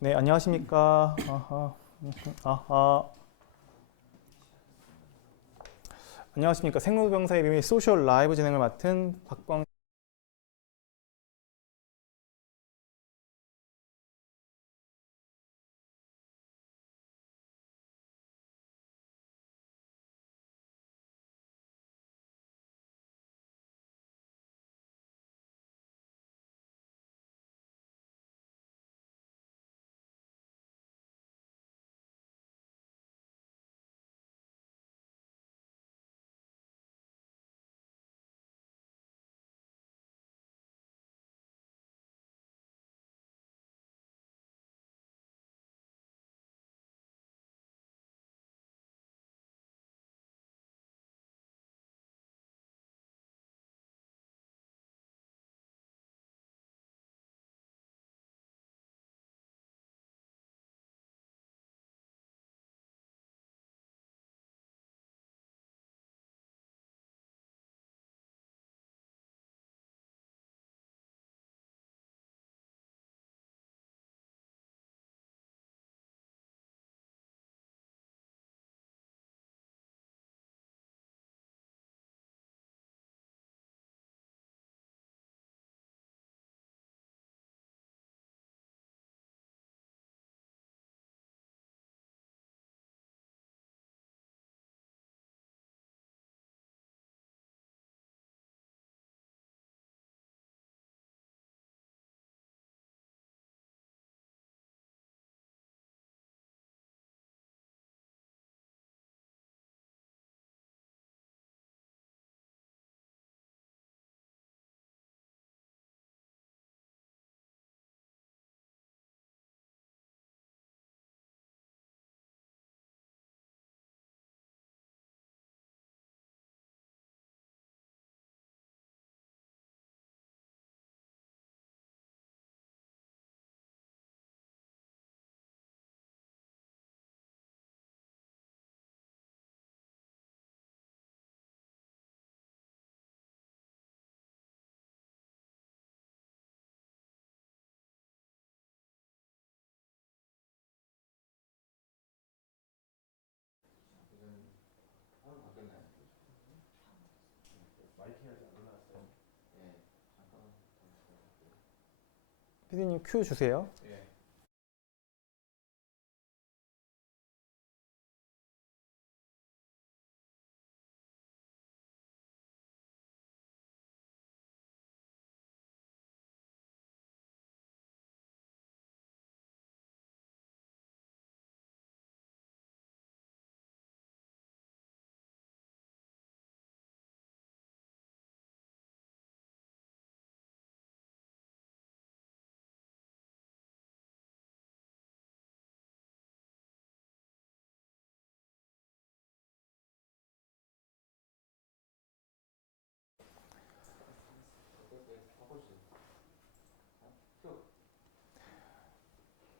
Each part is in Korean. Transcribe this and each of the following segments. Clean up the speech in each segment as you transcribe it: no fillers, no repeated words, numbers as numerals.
네, 안녕하십니까. 아하. 안녕하십니까. 생로병사의 비밀 소셜 라이브 진행을 맡은 박광. 피디님 큐 주세요.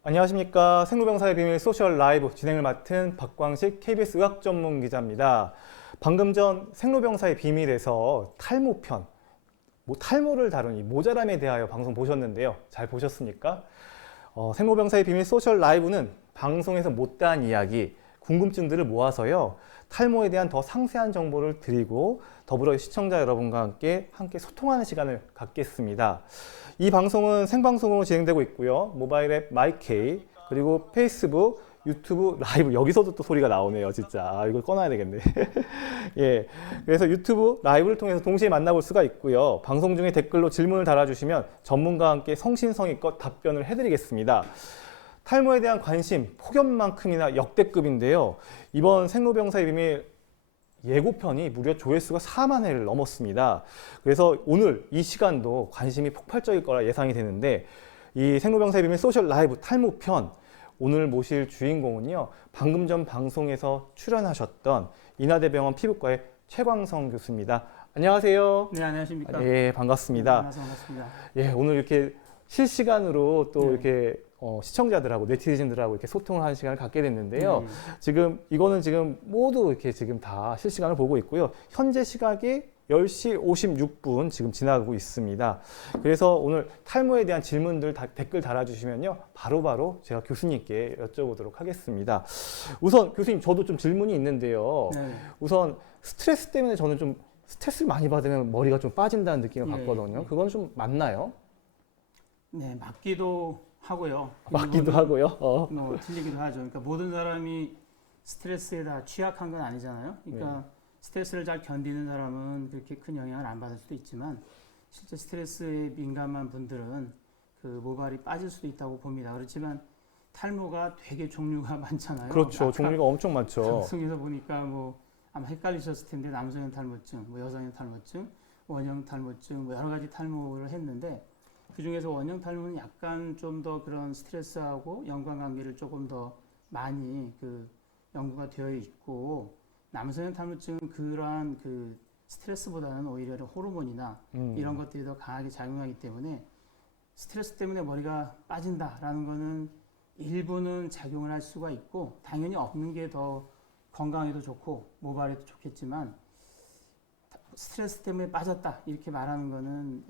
안녕하십니까. 생로병사의 비밀 소셜 라이브 진행을 맡은 박광식 KBS 의학 전문 기자입니다. 방금 전 생로병사의 비밀에서 탈모편, 탈모를 다룬 이 모자람에 대하여 방송 보셨는데요. 잘 보셨습니까? 생로병사의 비밀 소셜 라이브는 방송에서 못다한 이야기, 궁금증들을 모아서요. 탈모에 대한 더 상세한 정보를 드리고 더불어 시청자 여러분과 함께 소통하는 시간을 갖겠습니다. 이 방송은 생방송으로 진행되고 있고요. 모바일 앱 마이케이 그리고 페이스북, 유튜브 라이브 여기서도 또 소리가 나오네요. 진짜 이걸 꺼놔야 되겠네. 예, 그래서 유튜브 라이브를 통해서 동시에 만나볼 수가 있고요. 방송 중에 댓글로 질문을 달아주시면 전문가와 함께 성심성의껏 답변을 해드리겠습니다. 탈모에 대한 관심 폭염만큼이나 역대급인데요. 이번 생로병사의 비밀 예고편이 무려 조회수가 4만 회를 넘었습니다. 그래서 오늘 이 시간도 관심이 폭발적일 거라 예상이 되는데 이 생로병사의 비밀 소셜 라이브 탈모편 오늘 모실 주인공은요. 방금 전 방송에서 출연하셨던 인하대병원 피부과의 최광성 교수입니다. 안녕하세요. 네, 안녕하십니까. 예, 반갑습니다. 네, 반갑습니다. 예, 오늘 이렇게 실시간으로 또 네. 이렇게 시청자들하고 네티즌들하고 이렇게 소통을 하는 시간을 갖게 됐는데요. 지금 이거는 지금 모두 이렇게 지금 다 실시간을 보고 있고요. 현재 시각이 10시 56분 지금 지나고 있습니다. 그래서 오늘 탈모에 대한 질문들 댓글 달아주시면요. 바로바로 제가 교수님께 여쭤보도록 하겠습니다. 우선 교수님 저도 좀 질문이 있는데요. 네. 우선 스트레스 때문에 저는 좀 스트레스를 많이 받으면 머리가 좀 빠진다는 느낌을 네. 받거든요. 그건 좀 맞나요? 네, 맞기도 하고요. 맞기도 하고요. 뭐 틀리기도 하죠. 그러니까 모든 사람이 스트레스에 다 취약한 건 아니잖아요. 그러니까 스트레스를 잘 견디는 사람은 그렇게 큰 영향을 안 받을 수도 있지만 실제 스트레스에 민감한 분들은 그 모발이 빠질 수도 있다고 봅니다. 그렇지만 탈모가 되게 종류가 많잖아요. 그렇죠. 종류가 엄청 많죠. 방송에서 보니까 뭐 아마 헷갈리셨을 텐데 남성형 탈모증, 뭐 여성형 탈모증, 원형 탈모증, 뭐 여러 가지 탈모를 했는데 그 중에서 원형 탈모는 약간 좀 더 그런 스트레스하고 연관관계를 조금 더 많이 그 연구가 되어 있고 남성형 탈모증은 그러한 그 스트레스보다는 오히려 호르몬이나 이런 것들이 더 강하게 작용하기 때문에 스트레스 때문에 머리가 빠진다라는 거는 일부는 작용을 할 수가 있고 당연히 없는 게 더 건강에도 좋고 모발에도 좋겠지만 스트레스 때문에 빠졌다 이렇게 말하는 거는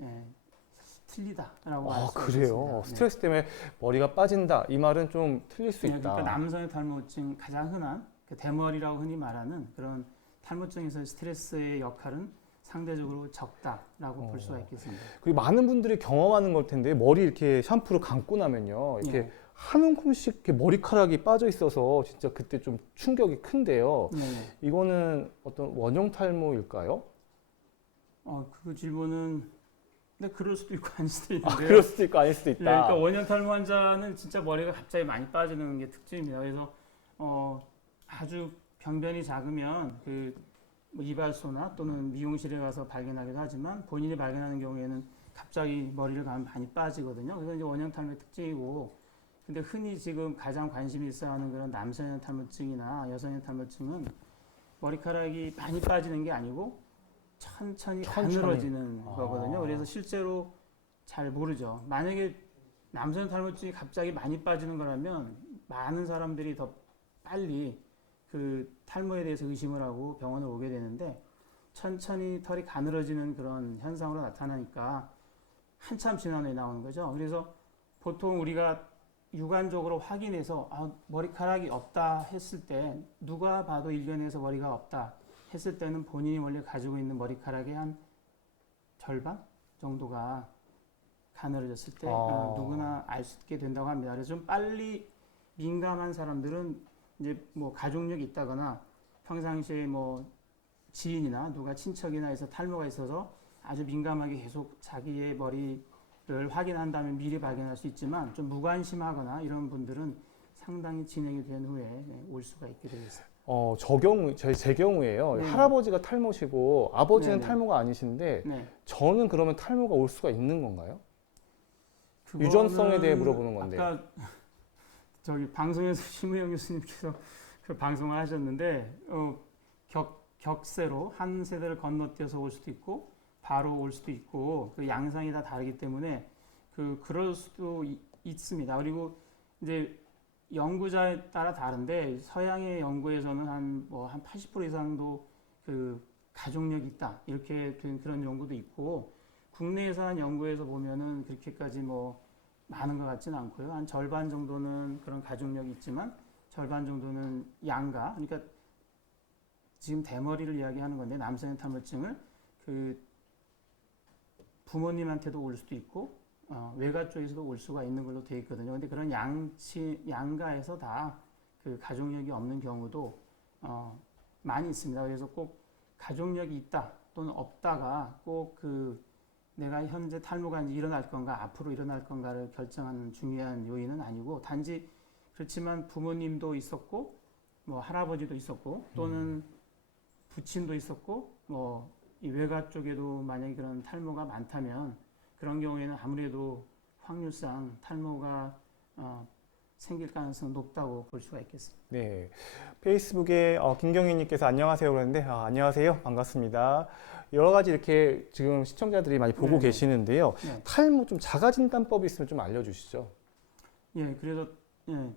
틀리다라고 할 수 그래요? 있습니다. 스트레스 때문에 머리가 빠진다 이 말은 좀 틀릴 수 있다. 그러니까 남성의 탈모증 가장 흔한 그 대머리라고 흔히 말하는 그런 탈모증에서 스트레스의 역할은 상대적으로 적다라고 볼 수가 있겠습니다. 그리고 많은 분들이 경험하는 걸 텐데 머리 이렇게 샴푸를 감고 나면요 이렇게 한 움큼씩 이렇게 머리카락이 빠져 있어서 진짜 그때 좀 충격이 큰데요. 이거는 어떤 원형 탈모일까요? 그 질문은 근데 그럴 수도 있고 아닐 수도 있는데요. 그럴 수도 있고 아닐 수도 있다. 그러니까 원형 탈모 환자는 진짜 머리가 갑자기 많이 빠지는 게 특징입니다. 그래서 아주 병변이 작으면 뭐 이발소나 또는 미용실에 가서 발견하기도 하지만 본인이 발견하는 경우에는 갑자기 머리를 감으면 많이 빠지거든요. 그래서 이제 원형 탈모의 특징이고, 근데 흔히 지금 가장 관심이 있어 하는 그런 남성형 탈모증이나 여성형 탈모증은 머리카락이 많이 빠지는 게 아니고 천천히 가늘어지는 거거든요. 그래서 실제로 잘 모르죠. 만약에 남성 탈모증이 갑자기 많이 빠지는 거라면 많은 사람들이 더 빨리 그 탈모에 대해서 의심을 하고 병원을 오게 되는데 천천히 털이 가늘어지는 그런 현상으로 나타나니까 한참 지난 후에 나오는 거죠. 그래서 보통 우리가 육안적으로 확인해서 머리카락이 없다 했을 때 누가 봐도 일견에서 머리가 없다 했을 때는 본인이 원래 가지고 있는 머리카락의 한 절반 정도가 가늘어졌을 때 누구나 알 수 있게 된다고 합니다. 그래서 좀 빨리 민감한 사람들은 이제 뭐 가족력이 있다거나 평상시에 뭐 지인이나 누가 친척이나 해서 탈모가 있어서 아주 민감하게 계속 자기의 머리를 확인한 다음에 미리 발견할 수 있지만 좀 무관심하거나 이런 분들은 상당히 진행이 된 후에 올 수가 있게 되겠어요. 제 경우에요. 네. 할아버지가 탈모시고 아버지는 네네. 탈모가 아니신데 네. 저는 그러면 탈모가 올 수가 있는 건가요? 유전성에 대해 물어보는 건데. 아까 저기 방송에서 심우영 교수님께서 그 방송을 하셨는데 격세로 한 세대를 건너뛰어서 올 수도 있고 바로 올 수도 있고 그 양상이 다 다르기 때문에 그럴 수도 있습니다. 그리고 이제 연구자에 따라 다른데 서양의 연구에서는 한 80% 이상도 그 가족력이 있다 이렇게 된 그런 연구도 있고 국내에서 한 연구에서 보면은 그렇게까지 뭐 많은 것 같지는 않고요. 한 절반 정도는 그런 가족력이 있지만 절반 정도는 양가. 그러니까 지금 대머리를 이야기하는 건데 남성의 탈모증을 그 부모님한테도 올 수도 있고 외가 쪽에서도 올 수가 있는 걸로 되어 있거든요. 근데 그런 양가에서 다 그 가족력이 없는 경우도 많이 있습니다. 그래서 꼭 가족력이 있다 또는 없다가 꼭 내가 현재 탈모가 일어날 건가 앞으로 일어날 건가를 결정하는 중요한 요인은 아니고 단지 그렇지만 부모님도 있었고 뭐 할아버지도 있었고 또는 부친도 있었고 뭐 이 외가 쪽에도 만약에 그런 탈모가 많다면 그런 경우에는 아무래도 확률상 탈모가 생길 가능성이 높다고 볼 수가 있겠습니다. 네, 페이스북에 김경희님께서 안녕하세요 그러는데 안녕하세요 반갑습니다. 여러 가지 이렇게 지금 시청자들이 많이 보고 네네. 계시는데요. 네. 탈모 좀 자가진단법이 있으면 좀 알려주시죠. 예, 그래서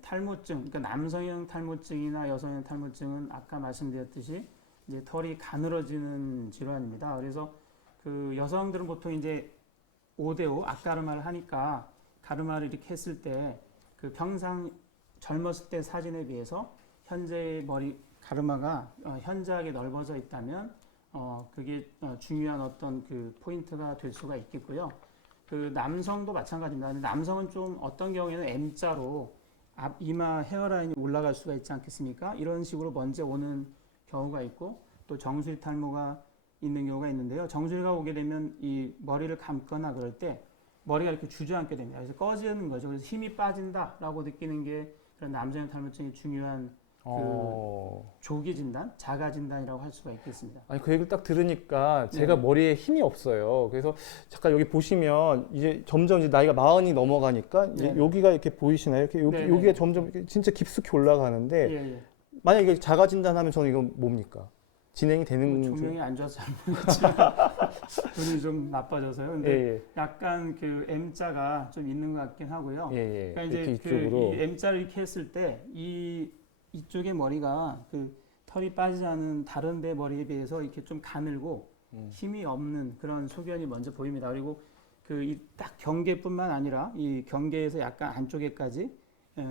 탈모증, 그러니까 남성형 탈모증이나 여성형 탈모증은 아까 말씀드렸듯이 이제 털이 가늘어지는 질환입니다. 그래서 그 여성들은 보통 이제 5대5 앞가르마를 하니까 가르마를 이렇게 했을 때 그 평상 젊었을 때 사진에 비해서 현재의 머리 가르마가 현저하게 넓어져 있다면 그게 중요한 어떤 그 포인트가 될 수가 있겠고요. 그 남성도 마찬가지입니다. 근데 남성은 좀 어떤 경우에는 M자로 앞 이마 헤어라인이 올라갈 수가 있지 않겠습니까? 이런 식으로 먼저 오는 경우가 있고 또 정수리 탈모가 있는 경우가 있는데요. 정수리가 오게 되면 이 머리를 감거나 그럴 때 머리가 이렇게 주저앉게 됩니다. 그래서 꺼지는 거죠. 그래서 힘이 빠진다라고 느끼는 게 그런 남성형 탈모증의 중요한 조기 진단, 자가 진단이라고 할 수가 있겠습니다. 아니 그 얘기를 딱 들으니까 제가 네. 머리에 힘이 없어요. 그래서 잠깐 여기 보시면 이제 점점 이제 나이가 40이 넘어가니까 이제 네. 여기가 이렇게 보이시나요? 이렇게 네, 여기가 네. 점점 이렇게 진짜 깊숙이 올라가는데 예, 예. 만약 이게 자가 진단하면 저는 이건 뭡니까? 진행이 되는 조명이 안 좋아서 잘 모르겠지만 눈이 좀 나빠져서요. 근데 예, 약간 그 M자가 좀 있는 것 같긴 하고요. 예, 예. 그러니까 이렇게 이제 이쪽으로 이 M자를 이렇게 했을 때 이쪽의 머리가 그 털이 빠지지 않은 다른 데 머리에 비해서 이렇게 좀 가늘고 힘이 없는 그런 소견이 먼저 보입니다. 그리고 그 이 딱 경계뿐만 아니라 이 경계에서 약간 안쪽에까지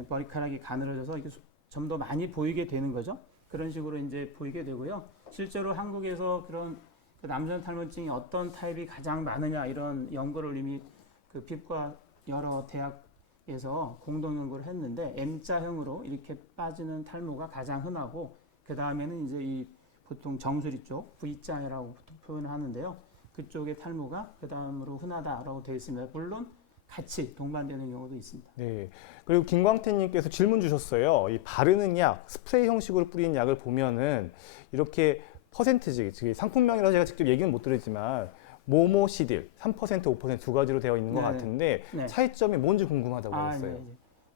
머리카락이 가늘어져서 이게 좀 더 많이 보이게 되는 거죠. 그런 식으로 이제 보이게 되고요. 실제로 한국에서 그런 그 남성 탈모증이 어떤 타입이 가장 많으냐 이런 연구를 이미 그 피부과 여러 대학에서 공동 연구를 했는데 M자형으로 이렇게 빠지는 탈모가 가장 흔하고 그 다음에는 이제 이 보통 정수리 쪽 V자라고 보통 표현을 하는데요. 그쪽의 탈모가 그 다음으로 흔하다라고 되어 있습니다. 물론 같이 동반되는 경우도 있습니다. 네. 그리고 김광태님께서 질문 주셨어요. 이 바르는 약, 스프레이 형식으로 뿌리는 약을 보면은 이렇게 퍼센트지, 즉 상품명이라서 제가 직접 얘기는 못 드리지만 모모시딜 3%, 5%두 가지로 되어 있는 것 네. 같은데 네. 차이점이 뭔지 궁금하다고 했어요. 네.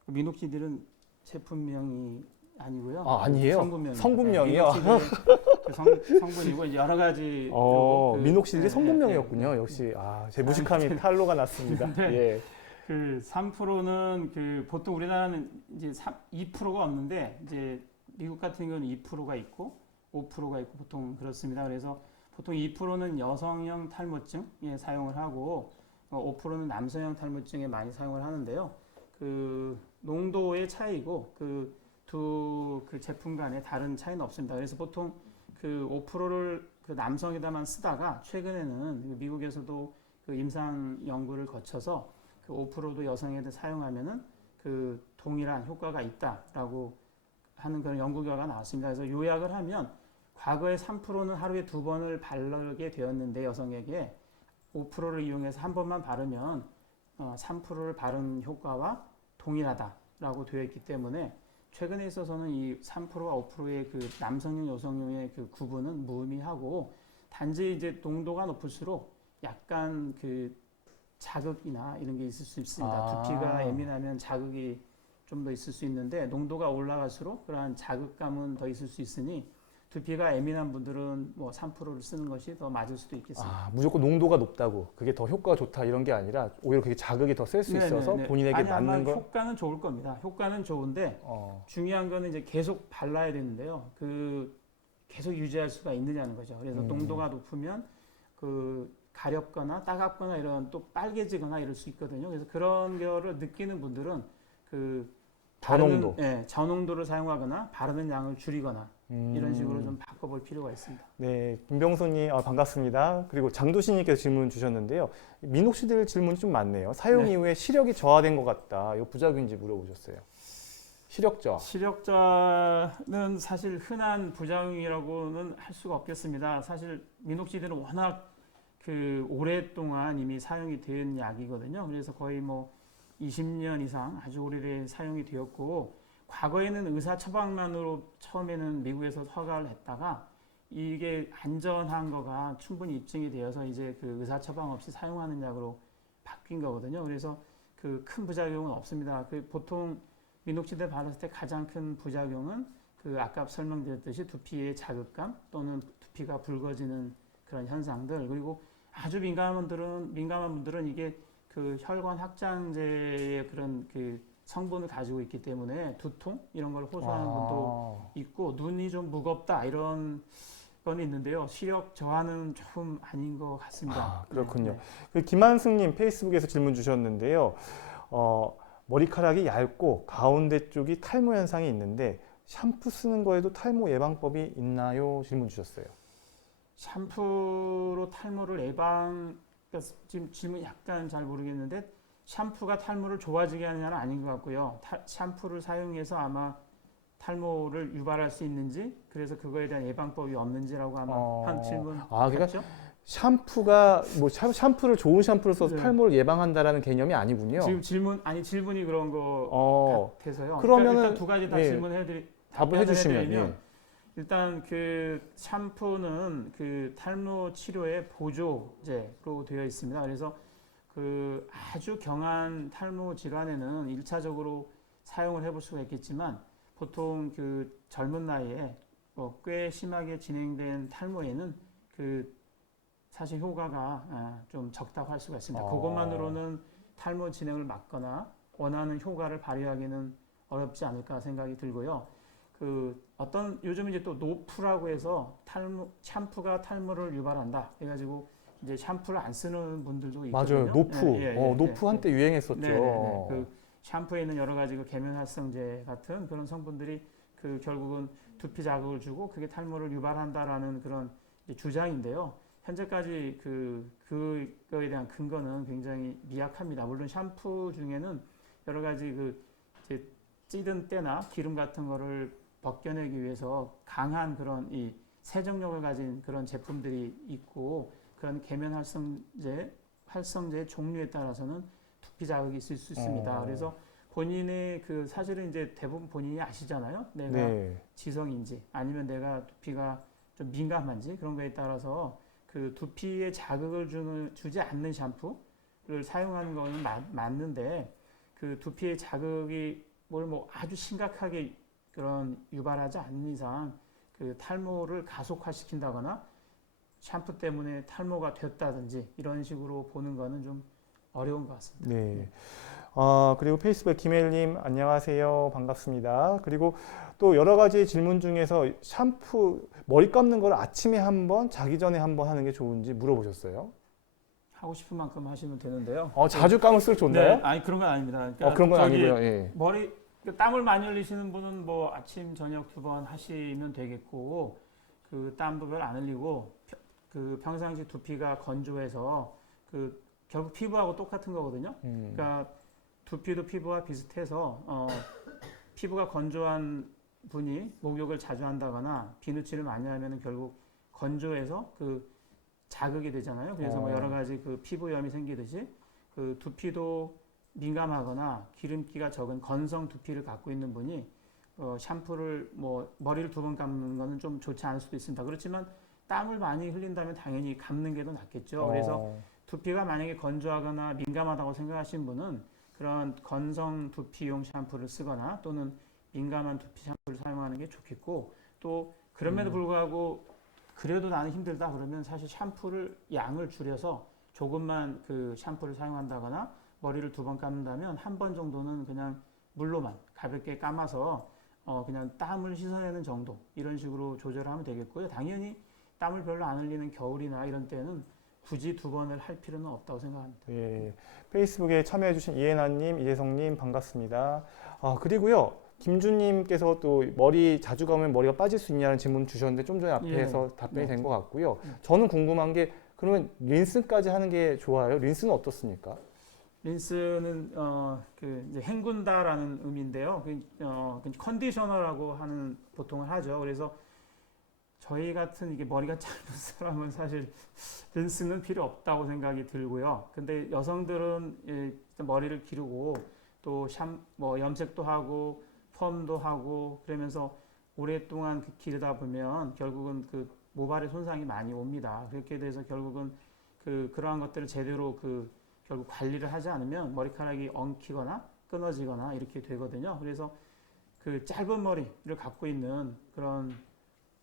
그 미녹시딜은 제품명이 아니고요. 아, 아니에요? 성분명. 성분명이요? 그 성분이고 이제 여러 가지. 그, 미녹시딜이 네, 성분명이었군요. 네, 네. 역시 제 무식함이 탄로가 났습니다. 네. 예. 그 3%는 그 보통 우리나라는 이제 2%가 없는데 이제 미국 같은 경우는 2%가 있고 5%가 있고 보통 그렇습니다. 그래서 보통 2%는 여성형 탈모증에 사용을 하고 5%는 남성형 탈모증에 많이 사용을 하는데요. 그 농도의 차이고 그 두 그 제품 간에 다른 차이는 없습니다. 그래서 보통 그 5%를 그 남성에다만 쓰다가 최근에는 미국에서도 그 임상 연구를 거쳐서 그 5%도 여성에게 사용하면은 그 동일한 효과가 있다라고 하는 그런 연구 결과가 나왔습니다. 그래서 요약을 하면 과거에 3%는 하루에 2번을 바르게 되었는데 여성에게 5%를 이용해서 한 번만 바르면 3%를 바른 효과와 동일하다라고 되어 있기 때문에 최근에 있어서는 이 3%와 5%의 그 남성용, 여성용의 그 구분은 무의미하고 단지 이제 농도가 높을수록 약간 그 자극이나 이런 게 있을 수 있습니다. 두피가 예민하면 자극이 좀 더 있을 수 있는데 농도가 올라갈수록 그러한 자극감은 더 있을 수 있으니 두피가 예민한 분들은 뭐 3%를 쓰는 것이 더 맞을 수도 있겠습니다. 무조건 농도가 높다고 그게 더 효과가 좋다 이런 게 아니라 오히려 그게 자극이 더 셀 수 있어서 본인에게 아니, 아마 맞는 거. 효과는 좋을 겁니다. 효과는 좋은데 중요한 거는 이제 계속 발라야 되는데요. 그 계속 유지할 수가 있느냐는 거죠. 그래서 농도가 높으면 그 가렵거나 따갑거나 이런 또 빨개지거나 이럴 수 있거든요. 그래서 그런 거를 느끼는 분들은 그 저농도. 저농도를 사용하거나 바르는 양을 줄이거나 이런 식으로 좀 바꿔볼 필요가 있습니다. 네, 김병수님 반갑습니다. 그리고 장도신님께서 질문 주셨는데요. 미녹시딜 질문이 좀 많네요. 사용 네. 이후에 시력이 저하된 것 같다. 이거 부작용인지 물어보셨어요. 시력저. 시력저하는 사실 흔한 부작용이라고는 할 수가 없겠습니다. 사실 미녹시딜은 워낙 그 오랫동안 이미 사용이 된 약이거든요. 그래서 거의 뭐 20년 이상 아주 오래된 사용이 되었고 과거에는 의사 처방만으로 처음에는 미국에서 허가를 했다가 이게 안전한 거가 충분히 입증이 되어서 이제 그 의사 처방 없이 사용하는 약으로 바뀐 거거든요. 그래서 그 큰 부작용은 없습니다. 그 보통 미녹시딜 바르실 때 가장 큰 부작용은 그 아까 설명드렸듯이 두피의 자극감 또는 두피가 붉어지는 그런 현상들 그리고 아주 민감한 분들은 이게 그 혈관 확장제의 그런 그 성분을 가지고 있기 때문에 두통 이런 걸 호소하는 분도 있고 눈이 좀 무겁다 이런 건 있는데요. 시력 저하는 조금 아닌 것 같습니다. 아, 그렇군요. 네. 그 김한승님 페이스북에서 질문 주셨는데요. 머리카락이 얇고 가운데 쪽이 탈모 현상이 있는데 샴푸 쓰는 거에도 탈모 예방법이 있나요? 질문 주셨어요. 샴푸로 탈모를 그러니까 지금 질문 약간 잘 모르겠는데 샴푸가 탈모를 좋아지게 하느냐는 아닌 것 같고요. 샴푸를 사용해서 아마 탈모를 유발할 수 있는지 그래서 그거에 대한 예방법이 없는지라고 아마 한 질문 그러니까 같죠? 샴푸가 뭐 샴푸를 좋은 샴푸를 써서 네. 탈모를 예방한다라는 개념이 아니군요. 지금 질문이 그런 거 같아서요. 그러면은 일단 두 가지 다 예, 질문해드리 답을 답변을 해주시면 해드리면 예. 일단 그 샴푸는 그 탈모 치료의 보조제로 되어 있습니다. 그래서 그 아주 경한 탈모 질환에는 일차적으로 사용을 해볼 수가 있겠지만 보통 그 젊은 나이에 꽤 심하게 진행된 탈모에는 그 사실 효과가 좀 적다고 할 수가 있습니다. 그것만으로는 탈모 진행을 막거나 원하는 효과를 발휘하기는 어렵지 않을까 생각이 들고요. 그 어떤 요즘 이제 또 노프라고 해서 샴푸가 탈모를 유발한다 해가지고 이제 샴푸를 안 쓰는 분들도 있거든요. 맞아요. 노프. 노프 한때 유행했었죠. 네네네. 그 샴푸에 있는 여러 가지 그 계면활성제 같은 그런 성분들이 그 결국은 두피 자극을 주고 그게 탈모를 유발한다라는 그런 이제 주장인데요. 현재까지 그거에 대한 근거는 굉장히 미약합니다. 물론 샴푸 중에는 여러 가지 그 이제 찌든 때나 기름 같은 거를 벗겨내기 위해서 강한 그런 이 세정력을 가진 그런 제품들이 있고 그런 계면 활성제의 종류에 따라서는 두피 자극이 있을 수 있습니다. 그래서 본인의 그 사실은 이제 대부분 본인이 아시잖아요. 내가 네. 지성인지 아니면 내가 두피가 좀 민감한지 그런 거에 따라서 그 두피에 자극을 주지 않는 샴푸를 사용하는 거는 맞는데 그 두피에 자극이 뭘 뭐 아주 심각하게 그런 유발하지 않는 이상 그 탈모를 가속화시킨다거나 샴푸 때문에 탈모가 됐다든지 이런 식으로 보는 거는 좀 어려운 것 같습니다. 네. 그리고 페이스북 김혜일님 안녕하세요. 반갑습니다. 그리고 또 여러 가지 질문 중에서 샴푸 머리 감는 걸 아침에 한 번, 자기 전에 한 번 하는 게 좋은지 물어보셨어요. 하고 싶은 만큼 하시면 되는데요. 자주 감을수록 좋나요? 네, 아니 그런 건 아닙니다. 그러니까 그런 건 아니고요. 예. 머리 땀을 많이 흘리시는 분은 뭐 아침 저녁 2번 하시면 되겠고 그 땀도 별 안 흘리고 그 평상시 두피가 건조해서 그 결국 피부하고 똑같은 거거든요. 그러니까 두피도 피부와 비슷해서 피부가 건조한 분이 목욕을 자주 한다거나 비누칠을 많이 하면은 결국 건조해서 그 자극이 되잖아요. 그래서 뭐 여러 가지 그 피부염이 생기듯이 그 두피도 민감하거나 기름기가 적은 건성 두피를 갖고 있는 분이 샴푸를 뭐 머리를 2번 감는 거는 좀 좋지 않을 수도 있습니다. 그렇지만 땀을 많이 흘린다면 당연히 감는 게 더 낫겠죠. 그래서 두피가 만약에 건조하거나 민감하다고 생각하시는 분은 그런 건성 두피용 샴푸를 쓰거나 또는 민감한 두피 샴푸를 사용하는 게 좋겠고 또 그럼에도 불구하고 그래도 나는 힘들다 그러면 사실 샴푸를 양을 줄여서 조금만 그 샴푸를 사용한다거나 머리를 2번 감는다면 한 번 정도는 그냥 물로만 가볍게 감아서 그냥 땀을 씻어내는 정도 이런 식으로 조절하면 되겠고요. 당연히 땀을 별로 안 흘리는 겨울이나 이런 때는 굳이 2번을 할 필요는 없다고 생각합니다. 예. 페이스북에 참여해주신 이혜나님, 이재성님 반갑습니다. 그리고요. 김주님께서 또 머리 자주 감으면 머리가 빠질 수 있냐는 질문 주셨는데 좀 전에 앞에서 답변이 된 것 같고요. 저는 궁금한 게 그러면 린스까지 하는 게 좋아요? 린스는 어떻습니까? 린스는 그 이제 헹군다라는 의미인데요. 컨디셔너라고 하는 보통을 하죠. 그래서 저희 같은 이게 머리가 짧은 사람은 사실 린스는 필요 없다고 생각이 들고요. 근데 여성들은 머리를 기르고 또 뭐 염색도 하고 펌도 하고 그러면서 오랫동안 기르다 보면 결국은 그 모발의 손상이 많이 옵니다. 그렇게 돼서 결국은 그러한 것들을 제대로 결국 관리를 하지 않으면 머리카락이 엉키거나 끊어지거나 이렇게 되거든요. 그래서 그 짧은 머리를 갖고 있는 그런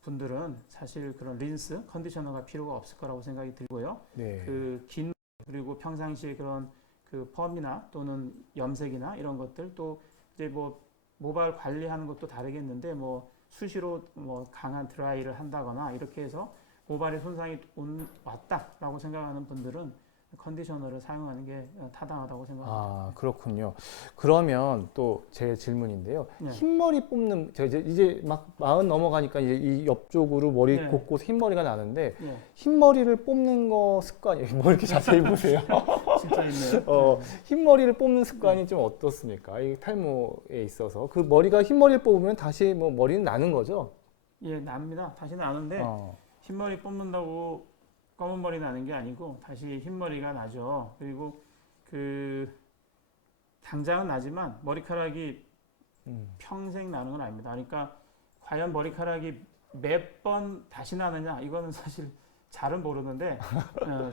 분들은 사실 그런 린스, 컨디셔너가 필요가 없을 거라고 생각이 들고요. 네. 긴 그리고 평상시에 그런 그 펌이나 또는 염색이나 이런 것들 또 이제 뭐 모발 관리하는 것도 다르겠는데 뭐 수시로 뭐 강한 드라이를 한다거나 이렇게 해서 모발에 손상이 왔다라고 생각하는 분들은 컨디셔너를 사용하는 게 타당하다고 생각합니다. 아, 그렇군요. 그러면 또 제 질문인데요. 네. 흰머리 뽑는, 제가 이제 막 40 넘어가니까 이제 이 옆쪽으로 머리 네. 곳곳 흰머리가 나는데, 예, 흰머리를 뽑는 거 습관이, 뭐 이렇게 자세히 보세요. 진짜 있네요. 흰머리를 뽑는 습관이 좀 어떻습니까? 이 탈모에 있어서. 그 머리가 흰머리를 뽑으면 다시 뭐 머리는 나는 거죠? 예, 납니다. 다시 나는데 흰머리 뽑는다고 검은 머리 나는 게 아니고 다시 흰머리가 나죠. 그리고 그 당장은 나지만 머리카락이 평생 나는 건 아닙니다. 그러니까 과연 머리카락이 몇 번 다시 나느냐 이거는 사실 잘은 모르는데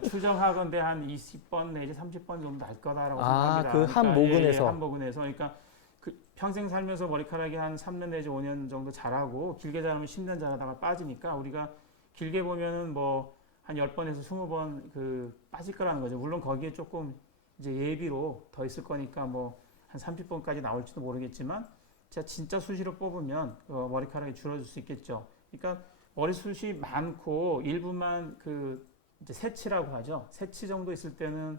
추정하건대 한 20번 내지 30번 정도 날 거다라고 생각합니다. 그 한 모근에서. 한 모근에서. 그러니까 그 평생 살면서 머리카락이 한 3년 내지 5년 정도 자라고 길게 자라면 10년 자라다가 빠지니까 우리가 길게 보면은 뭐 한 10번에서 20번 그 빠질 거라는 거죠. 물론 거기에 조금 이제 예비로 더 있을 거니까 뭐 한 30번까지 나올지도 모르겠지만 제가 진짜 수시로 뽑으면 머리카락이 줄어들 수 있겠죠. 그러니까 머리숱이 많고 일부만 그 이제 새치라고 하죠. 새치 정도 있을 때는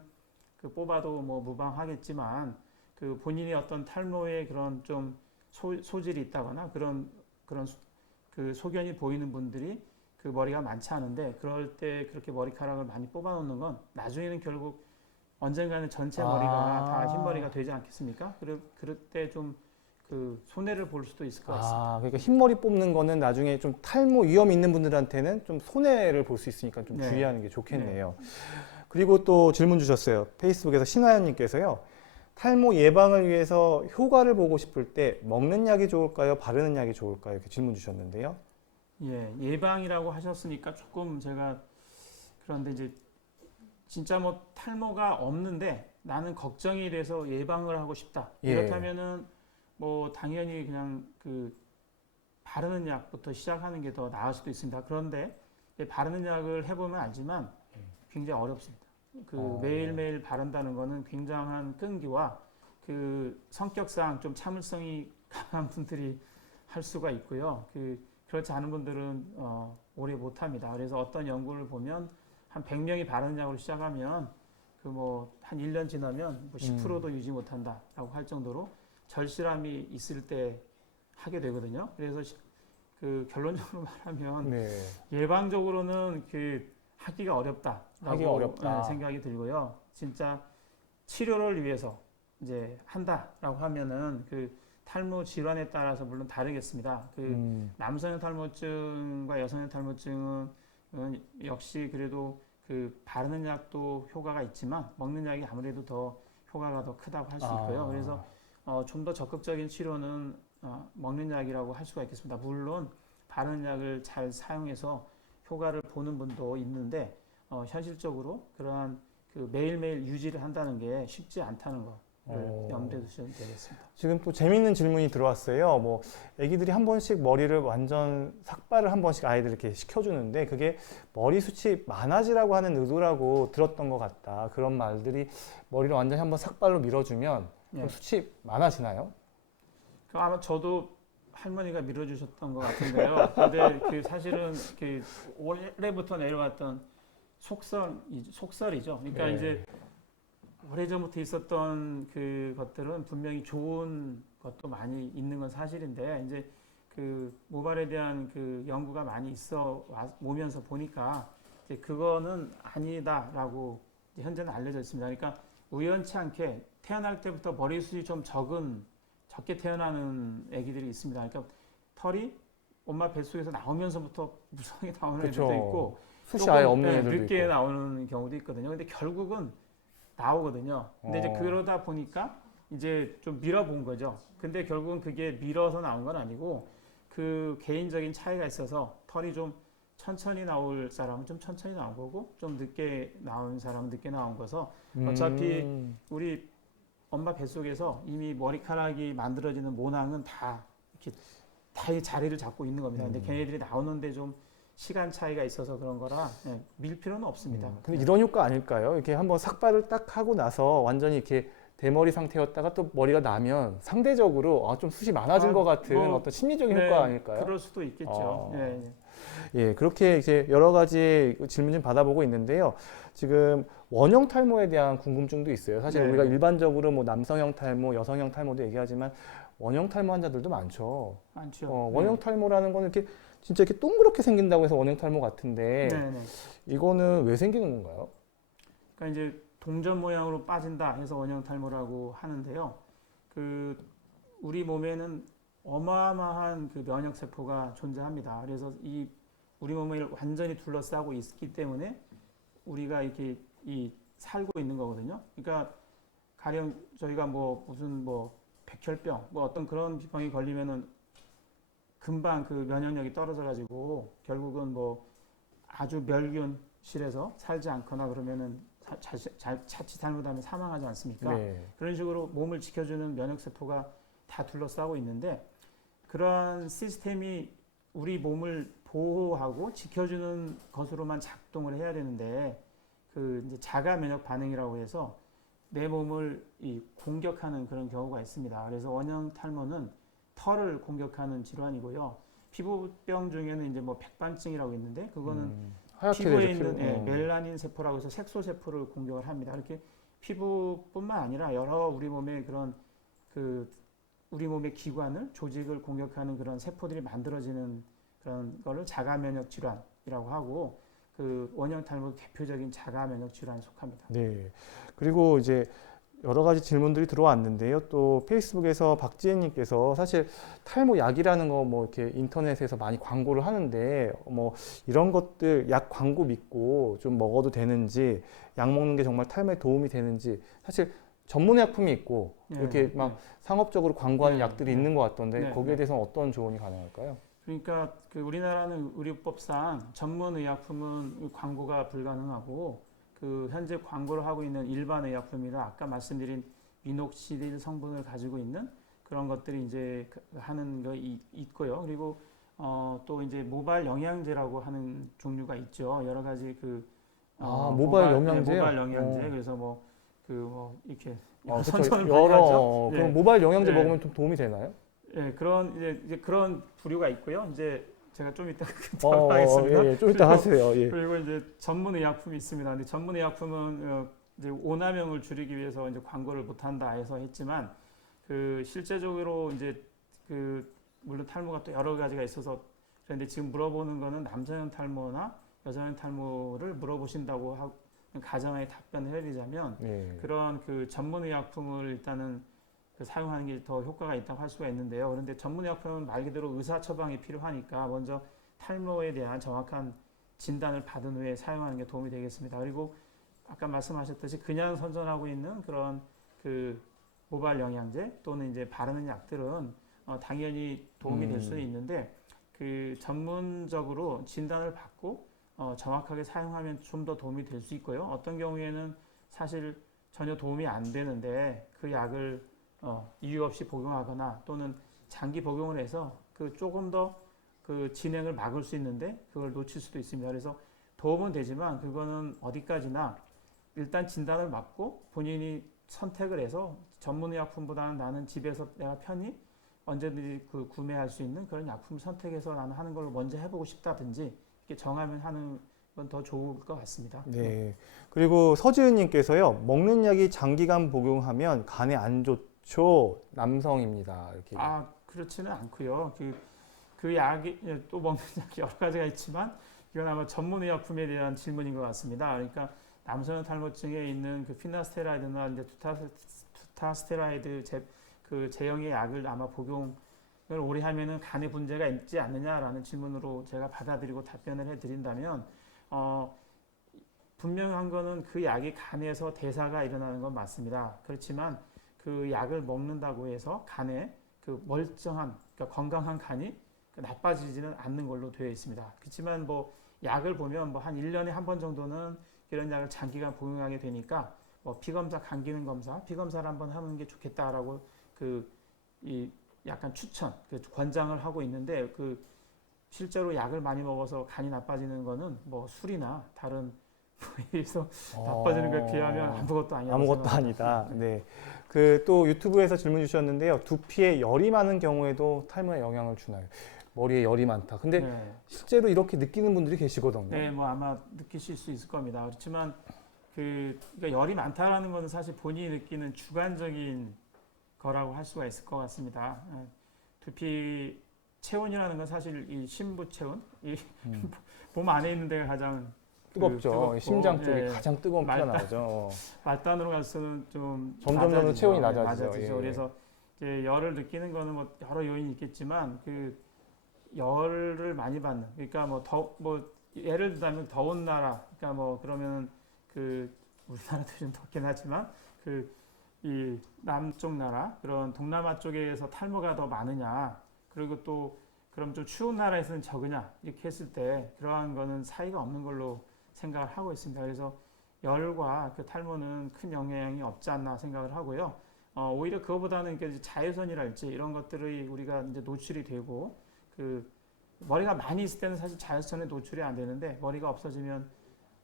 그 뽑아도 뭐 무방하겠지만 그 본인이 어떤 탈모의 그런 좀 소질이 있다거나 그런 그 소견이 보이는 분들이 그 머리가 많지 않은데 그럴 때 그렇게 머리카락을 많이 뽑아 놓는 건 나중에는 결국 언젠가는 전체 머리가 다 흰머리가 되지 않겠습니까? 그럴 때 좀 그 손해를 볼 수도 있을 것 같습니다. 그러니까 흰머리 뽑는 거는 나중에 좀 탈모 위험 있는 분들한테는 좀 손해를 볼 수 있으니까 좀 네. 주의하는 게 좋겠네요. 그리고 또 질문 주셨어요. 페이스북에서 신하연님께서요. 탈모 예방을 위해서 효과를 보고 싶을 때 먹는 약이 좋을까요? 바르는 약이 좋을까요? 이렇게 질문 주셨는데요. 예, 예방이라고 하셨으니까 조금 제가 그런데 이제 진짜 뭐 탈모가 없는데 나는 걱정이 돼서 예방을 하고 싶다. 예. 이렇다면은 뭐 당연히 그냥 그 바르는 약부터 시작하는 게 더 나을 수도 있습니다. 그런데 바르는 약을 해보면 알지만 굉장히 어렵습니다. 그 매일매일 바른다는 거는 굉장한 끈기와 그 성격상 좀 참을성이 강한 분들이 할 수가 있고요. 그렇지 않은 분들은 오래 못합니다. 그래서 어떤 연구를 보면 한 100명이 바르는 약으로 시작하면 그 뭐 한 1년 지나면 뭐 10%도 유지 못한다라고 할 정도로 절실함이 있을 때 하게 되거든요. 그래서 그 결론적으로 말하면 네. 예방적으로는 그 하기가 어렵다라고 하기가 어렵다. 생각이 들고요. 진짜 치료를 위해서 이제 한다라고 하면은 그 탈모 질환에 따라서 물론 다르겠습니다. 그 남성형 탈모증과 여성형 탈모증은 역시 그래도 그 바르는 약도 효과가 있지만 먹는 약이 아무래도 더 효과가 더 크다고 할 수 있고요. 그래서 좀 더 적극적인 치료는 먹는 약이라고 할 수가 있겠습니다. 물론 바르는 약을 잘 사용해서 효과를 보는 분도 있는데 현실적으로 그러한 그 매일매일 유지를 한다는 게 쉽지 않다는 거. 염두에 두셔도 되겠습니다. 지금 또 재밌는 질문이 들어왔어요. 뭐 아기들이 한 번씩 머리를 완전 삭발을 한 번씩 아이들 이렇게 시켜주는데 그게 머리숱이 많아지라고 하는 의도라고 들었던 것 같다. 그런 말들이 머리를 완전히 한번 삭발로 밀어주면 그럼 숱이 많아지나요? 아마 저도 할머니가 밀어주셨던 것 같은데요. 근데 그 사실은 그 원래부터 내려왔던 속설이죠. 그러니까 네. 이제 오래전부터 있었던 그 것들은 분명히 좋은 것도 많이 있는 건 사실인데 이제 그 모발에 대한 그 연구가 많이 오면서 보니까 이제 그거는 아니다라고 이제 현재는 알려져 있습니다. 그러니까 우연치 않게 태어날 때부터 머리숱이 좀 적게 태어나는 아기들이 있습니다. 그러니까 털이 엄마 뱃속에서 나오면서부터 무성하게 나오는 그쵸. 애들도 있고 숱이 아예 없는 애들도 늦게 있고. 나오는 경우도 있거든요. 근데 결국은 나오거든요. 근데 이제 그러다 보니까 이제 좀 밀어본 거죠. 근데 결국은 그게 밀어서 나온 건 아니고 그 개인적인 차이가 있어서 털이 좀 천천히 나올 사람은 좀 천천히 나온 거고 좀 늦게 나온 사람은 늦게 나온 거서 어차피 우리 엄마 뱃속에서 이미 머리카락이 만들어지는 모낭은 다 이렇게 다 자리를 잡고 있는 겁니다. 근데 걔네들이 나오는데 좀 시간 차이가 있어서 그런 거라 밀 필요는 없습니다. 근데 이런 효과 아닐까요? 이렇게 한번 삭발을 딱 하고 나서 완전히 이렇게 대머리 상태였다가 또 머리가 나면 상대적으로 좀 숱이 많아진 것 같은 뭐, 어떤 심리적인 네, 효과 아닐까요? 그럴 수도 있겠죠. 어. 예, 예. 예, 그렇게 이제 여러 가지 질문 좀 받아보고 있는데요. 지금 원형 탈모에 대한 궁금증도 있어요. 사실 네. 우리가 일반적으로 뭐 남성형 탈모, 여성형 탈모도 얘기하지만 원형 탈모 환자들도 많죠. 많죠. 원형 탈모라는 거는 이렇게 진짜 이렇게 동그랗게 생긴다고 해서 원형 탈모 같은데 네, 네. 이거는 왜 생기는 건가요? 그러니까 이제 동전 모양으로 빠진다 해서 원형 탈모라고 하는데요. 그 우리 몸에는 어마어마한 그 면역 세포가 존재합니다. 그래서 이 우리 몸을 완전히 둘러싸고 있기 때문에 우리가 이렇게 살고 있는 거거든요. 그러니까 가령 저희가 뭐 무슨 뭐 백혈병 뭐 어떤 그런 병이 걸리면은 금방 그 면역력이 떨어져 가지고 결국은 뭐 아주 멸균실에서 살지 않거나 그러면은 자칫 잘못하면 사망하지 않습니까? 네. 그런 식으로 몸을 지켜주는 면역 세포가 다 둘러싸고 있는데 그런 시스템이 우리 몸을 보호하고 지켜주는 것으로만 작동을 해야 되는데 그 이제 자가 면역 반응이라고 해서 내 몸을 공격하는 그런 경우가 있습니다. 그래서 원형 탈모는 털을 공격하는 질환이고요. 피부병 중에는 이제 뭐 백반증이라고 있는데 그거는 하얗게 피부에 되죠, 있는 피부. 멜라닌 세포라고 해서 색소 세포를 공격을 합니다. 이렇게 피부뿐만 아니라 여러 우리 몸의 그런 그 우리 몸의 기관을 조직을 공격하는 그런 세포들이 만들어지는 그런 거를 자가 면역 질환이라고 하고 그 원형 탈모 대표적인 자가 면역 질환에 속합니다. 네. 그리고 이제 여러 가지 질문들이 들어왔는데요. 또 페이스북에서 박지혜님께서 사실 탈모 약이라는 거 뭐 이렇게 인터넷에서 많이 광고를 하는데 뭐 이런 것들 약 광고 믿고 좀 먹어도 되는지 약 먹는 게 정말 탈모에 도움이 되는지 사실 전문의약품이 있고 이렇게 막 상업적으로 광고하는 약들이 있는 것 같던데 거기에 대해서는 어떤 조언이 가능할까요? 그러니까 그 우리나라는 의료법상 전문 의약품은 광고가 불가능하고 그 현재 광고를 하고 있는 일반 의약품이라 아까 말씀드린 미녹시딜 성분을 가지고 있는 그런 것들이 이제 하는 거 있고요. 그리고 또 이제 모발 영양제라고 하는 종류가 있죠. 여러 가지 그 모발 영양제요? 모발 영양제. 그래서 뭐 이렇게 그렇죠. 선전을 많이 하죠. 그럼 모발 영양제 네. 먹으면 좀 도움이 되나요? 예, 그런 이제 그런 부류가 있고요. 이제 제가 좀 이따 하겠습니다. 좀 이따 하세요. 예. 그리고 이제 전문 의약품이 있습니다. 근데 전문 의약품은 이제 오남용을 줄이기 위해서 이제 광고를 못 한다 해서 했지만 그 실제적으로 이제 그 물론 탈모가 또 여러 가지가 있어서 그런데 지금 물어보는 거는 남성형 탈모나 여성형 탈모를 물어보신다고 하고 가정하에 답변을 해드리자면 그런 그 전문 의약품을 일단은 사용하는 게 더 효과가 있다고 할 수가 있는데요. 그런데 전문의약품은 말 그대로 의사 처방이 필요하니까 먼저 탈모에 대한 정확한 진단을 받은 후에 사용하는 게 도움이 되겠습니다. 그리고 아까 말씀하셨듯이 그냥 선전하고 있는 그런 그 모발 영양제 또는 이제 바르는 약들은 당연히 도움이 될 수는 있는데 그 전문적으로 진단을 받고 정확하게 사용하면 좀 더 도움이 될 수 있고요. 어떤 경우에는 사실 전혀 도움이 안 되는데 그 약을 이유 없이 복용하거나 또는 장기 복용을 해서 그 조금 더 그 진행을 막을 수 있는데 그걸 놓칠 수도 있습니다. 그래서 도움은 되지만 그거는 어디까지나 일단 진단을 받고 본인이 선택을 해서 전문의약품보다는 나는 집에서 내가 편히 언제든지 그 구매할 수 있는 그런 약품을 선택해서 나는 하는 걸로 먼저 해보고 싶다든지 이렇게 정하면 하는 건 더 좋을 것 같습니다. 네. 그리고 서지은님께서요. 먹는 약이 장기간 복용하면 간에 안 좋죠. 남성입니다. 이렇게. 그렇지는 않고요. 그 약이 또 먹는 약이 여러 가지가 있지만 이건 아마 전문의약품에 대한 질문인 것 같습니다. 그러니까 남성형 탈모증에 있는 그 피나스테라이드나 이제 두타스테라이드 그 제형의 약을 아마 복용을 오래 하면은 간에 문제가 있지 않느냐라는 질문으로 제가 받아들이고 답변을 해드린다면 분명한 거는 그 약이 간에서 대사가 일어나는 건 맞습니다. 그렇지만 그 약을 먹는다고 해서 간에 그 멀쩡한 그러니까 건강한 간이 나빠지지는 않는 걸로 되어 있습니다. 그렇지만 뭐 약을 보면 뭐 한 1년에 한 번 정도는 이런 약을 장기간 복용하게 되니까 뭐 피검사, 간 기능 검사, 피검사를 한번 하는 게 좋겠다라고 약간 추천, 권장을 하고 있는데 실제로 약을 많이 먹어서 간이 나빠지는 거는 뭐 술이나 다른 뭐에 의해서 나빠지는 것에 비하면 아무것도 아니다. 아무것도 아니다. 네. 그 또 유튜브에서 질문 주셨는데요. 두피에 열이 많은 경우에도 탈모에 영향을 주나요? 머리에 열이 많다. 근데 네. 실제로 이렇게 느끼는 분들이 계시거든요. 네, 뭐 아마 느끼실 수 있을 겁니다. 그렇지만 그러니까 열이 많다라는 것은 사실 본인이 느끼는 주관적인 거라고 할 수가 있을 것 같습니다. 두피 체온이라는 건 사실 이 심부 체온, 이 몸 안에 있는 데가 가장 뜨겁죠. 뜨겁고, 심장 쪽이 예, 가장 뜨거운 피가 말단- 나오죠. 말단으로 가서는 좀 점점 체온이 예, 낮아지죠. 예. 그래서 이제 열을 느끼는 거는 뭐 여러 요인이 있겠지만 그 열을 많이 받는 그러니까 뭐 예를 들자면 더운 나라 그러니까 뭐 그러면 그 우리나라도 좀 덥긴 하지만 그 이 남쪽 나라 그런 동남아 쪽에서 탈모가 더 많으냐 그리고 또 그럼 좀 추운 나라에서는 적으냐 이렇게 했을 때 그러한 거는 사이가 없는 걸로 생각을 하고 있습니다. 그래서 열과 그 탈모는 큰 영향이 없지 않나 생각을 하고요. 오히려 그거보다는 이제 자외선이랄지 이런 것들이 우리가 이제 노출이 되고 그 머리가 많이 있을 때는 사실 자외선에 노출이 안 되는데 머리가 없어지면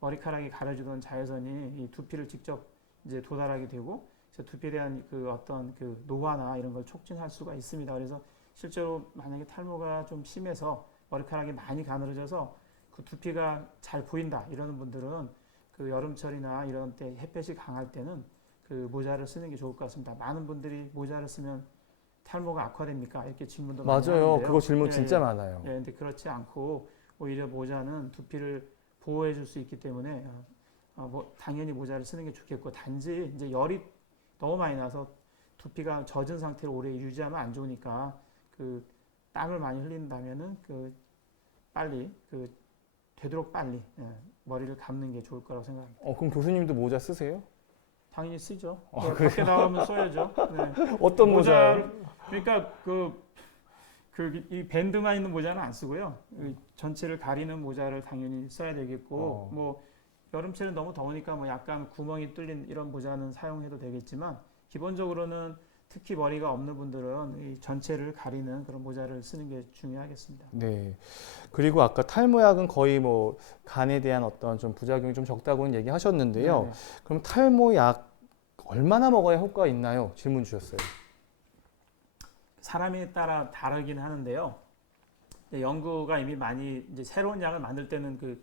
머리카락이 가려주던 자외선이 이 두피를 직접 이제 도달하게 되고 그래서 두피에 대한 그 어떤 그 노화나 이런 걸 촉진할 수가 있습니다. 그래서 실제로 만약에 탈모가 좀 심해서 머리카락이 많이 가늘어져서 그 두피가 잘 보인다 이러는 분들은 그 여름철이나 이런 때 햇볕이 강할 때는 그 모자를 쓰는 게 좋을 것 같습니다. 많은 분들이 모자를 쓰면 탈모가 악화됩니까? 이렇게 질문도 많이 맞아요. 하는데요. 그거 질문 예, 진짜 예. 많아요. 예, 근데 그렇지 않고 오히려 모자는 두피를 보호해 줄 수 있기 때문에 뭐 당연히 모자를 쓰는 게 좋겠고 단지 이제 열이 너무 많이 나서 두피가 젖은 상태로 오래 유지하면 안 좋으니까 그 땀을 많이 흘린다면은 그 빨리 그 되도록 빨리 머리를 감는 게 좋을 거라고 생각합니다. 그럼 교수님도 모자 쓰세요? 당연히 쓰죠. 아, 밖에 나가면 써야죠. 네. 어떤 모자? 그러니까 이 밴드만 있는 모자는 안 쓰고요. 이 전체를 가리는 모자를 당연히 써야 되겠고, 뭐 여름철은 너무 더우니까 뭐 약간 구멍이 뚫린 이런 모자는 사용해도 되겠지만 기본적으로는 특히 머리가 없는 분들은 이 전체를 가리는 그런 모자를 쓰는 게 중요하겠습니다. 네. 그리고 아까 탈모약은 거의 뭐 간에 대한 어떤 좀 부작용이 좀 적다고는 얘기하셨는데요. 네네. 그럼 탈모약 얼마나 먹어야 효과가 있나요? 질문 주셨어요. 사람에 따라 다르긴 하는데요. 연구가 이미 많이 이제 새로운 약을 만들 때는 그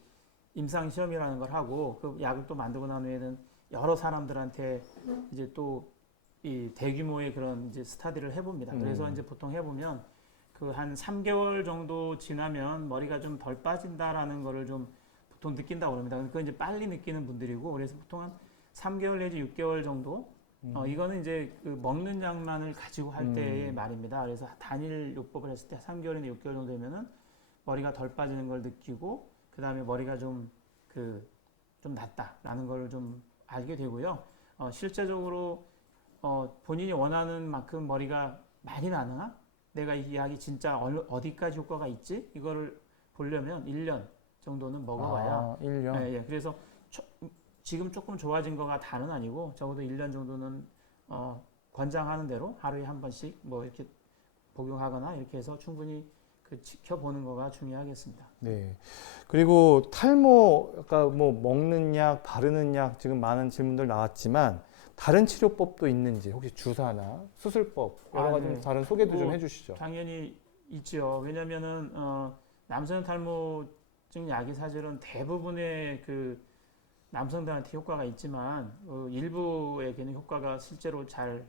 임상 시험이라는 걸 하고 그 약을 또 만들고 난 후에는 여러 사람들한테 이제 또 이 대규모의 그런 이제 스타디를 해봅니다. 그래서 이제 보통 해보면 그 한 3개월 정도 지나면 머리가 좀 덜 빠진다라는 거를 좀 보통 느낀다고 그럽니다. 그건 이제 빨리 느끼는 분들이고 그래서 보통 한 3개월 내지 6개월 정도 이거는 이제 그 먹는 약만을 가지고 할 때의 말입니다. 그래서 단일 요법을 했을 때 3개월이나 6개월 정도 되면은 머리가 덜 빠지는 걸 느끼고 그 다음에 머리가 좀 낫다라는 걸 좀 알게 되고요. 실제적으로 본인이 원하는 만큼 머리가 많이 나느냐, 내가 이 약이 진짜 어디까지 효과가 있지, 이거를 보려면 1년 정도는 먹어봐야. 1년? 예, 예. 그래서 지금 조금 좋아진 거가 다는 아니고 적어도 1년 정도는 권장하는 대로 하루에 한 번씩 뭐 이렇게 복용하거나 이렇게 해서 충분히 그 지켜보는 거가 중요하겠습니다. 네. 그리고 탈모, 아까 뭐 먹는 약, 바르는 약 지금 많은 질문들 나왔지만 다른 치료법도 있는지 혹시 주사나 수술법 여러 가지 네. 다른 소개도 좀 뭐, 해주시죠. 당연히 있죠. 왜냐면은 남성 탈모증 약이 사실은 대부분의 그 남성들한테 효과가 있지만 일부에게는 효과가 실제로 잘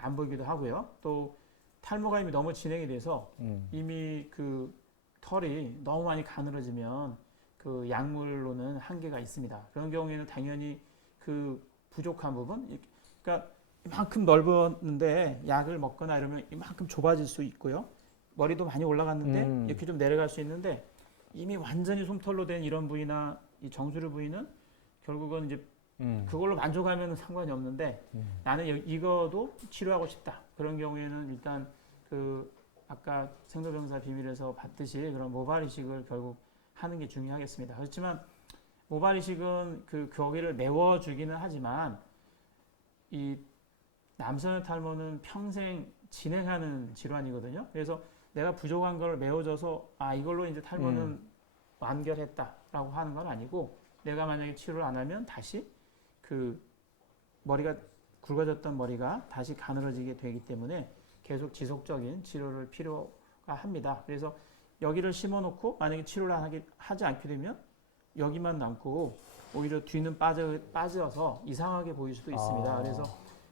안 보이기도 하고요. 또 탈모가 이미 너무 진행이 돼서 이미 그 털이 너무 많이 가늘어지면 그 약물로는 한계가 있습니다. 그런 경우에는 당연히 그 부족한 부분, 그러니까 이만큼 넓었는데 약을 먹거나 이러면 이만큼 좁아질 수 있고요. 머리도 많이 올라갔는데 이렇게 좀 내려갈 수 있는데 이미 완전히 솜털로 된 이런 부위나 이 정수리 부위는 결국은 이제 그걸로 만족하면 상관이 없는데 나는 이거도 치료하고 싶다. 그런 경우에는 일단 그 아까 생로병사 비밀에서 봤듯이 그런 모발 이식을 결국 하는 게 중요하겠습니다. 그렇지만 모발 이식은 그 거기를 메워주기는 하지만 이 남성의 탈모는 평생 진행하는 질환이거든요. 그래서 내가 부족한 걸 메워줘서 이걸로 이제 탈모는 완결했다라고 하는 건 아니고 내가 만약에 치료를 안 하면 다시 그 머리가 굵어졌던 머리가 다시 가늘어지게 되기 때문에 계속 지속적인 치료를 필요가 합니다. 그래서 여기를 심어놓고 만약에 치료를 하지 않게 되면 여기만 남고 오히려 뒤는 빠져서 이상하게 보일 수도 있습니다. 그래서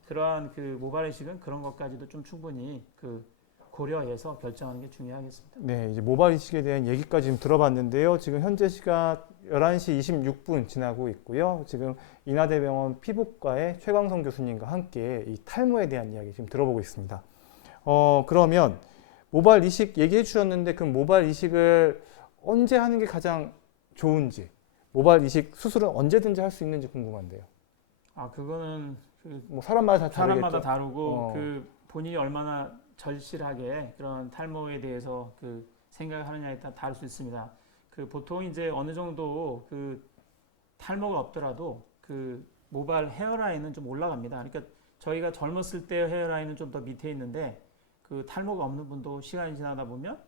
그러한 그 모발 이식은 그런 것까지도 좀 충분히 그 고려해서 결정하는 게 중요하겠습니다. 네, 이제 모발 이식에 대한 얘기까지 좀 들어봤는데요. 지금 현재 시각 11시 26분 지나고 있고요. 지금 인하대병원 피부과의 최광성 교수님과 함께 이 탈모에 대한 이야기 지금 들어보고 있습니다. 그러면 모발 이식 얘기해 주셨는데 그럼 모발 이식을 언제 하는 게 가장 좋은지, 모발 이식 수술은 언제든지 할 수 있는지 궁금한데요. 그거는 뭐 사람마다 다 사람마다 다르겠죠. 다르고 그 본인이 얼마나 절실하게 그런 탈모에 대해서 그 생각을 하느냐에 따라 다를 수 있습니다. 그 보통 이제 어느 정도 그 탈모가 없더라도 그 모발 헤어라인은 좀 올라갑니다. 그러니까 저희가 젊었을 때 헤어라인은 좀 더 밑에 있는데 그 탈모가 없는 분도 시간이 지나다 보면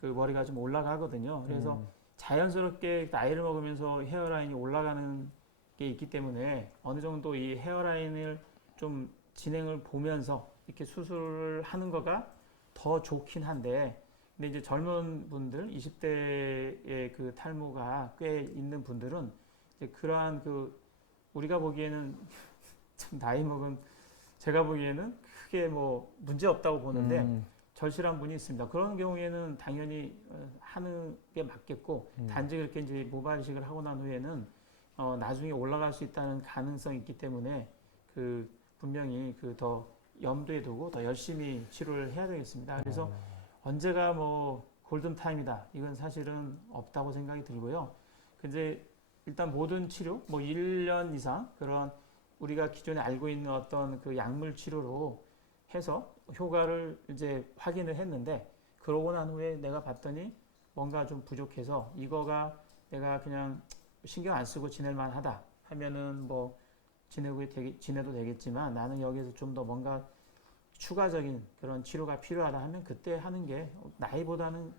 그 머리가 좀 올라가거든요. 그래서 자연스럽게 나이를 먹으면서 헤어라인이 올라가는 게 있기 때문에 어느 정도 이 헤어라인을 좀 진행을 보면서 이렇게 수술을 하는 거가 더 좋긴 한데, 근데 이제 젊은 분들, 20대의 그 탈모가 꽤 있는 분들은 이제 그러한 그 우리가 보기에는 좀 나이 먹은 제가 보기에는 크게 뭐 문제 없다고 보는데 절실한 분이 있습니다. 그런 경우에는 당연히 하는 게 맞겠고 단지 그렇게 이제 모발 이식을 하고 난 후에는 나중에 올라갈 수 있다는 가능성이 있기 때문에 그 분명히 그 더 염두에 두고 더 열심히 치료를 해야 되겠습니다. 그래서 언제가 뭐 골든 타임이다 이건 사실은 없다고 생각이 들고요. 근데 일단 모든 치료 뭐 1년 이상 그런 우리가 기존에 알고 있는 어떤 그 약물 치료로 해서 효과를 이제 확인을 했는데 그러고 난 후에 내가 봤더니 뭔가 좀 부족해서 이거가 내가 그냥 신경 안 쓰고 지낼만 하다 하면은 뭐 지내도 되겠지만 나는 여기서 좀 더 뭔가 추가적인 그런 치료가 필요하다 하면 그때 하는 게 나이보다는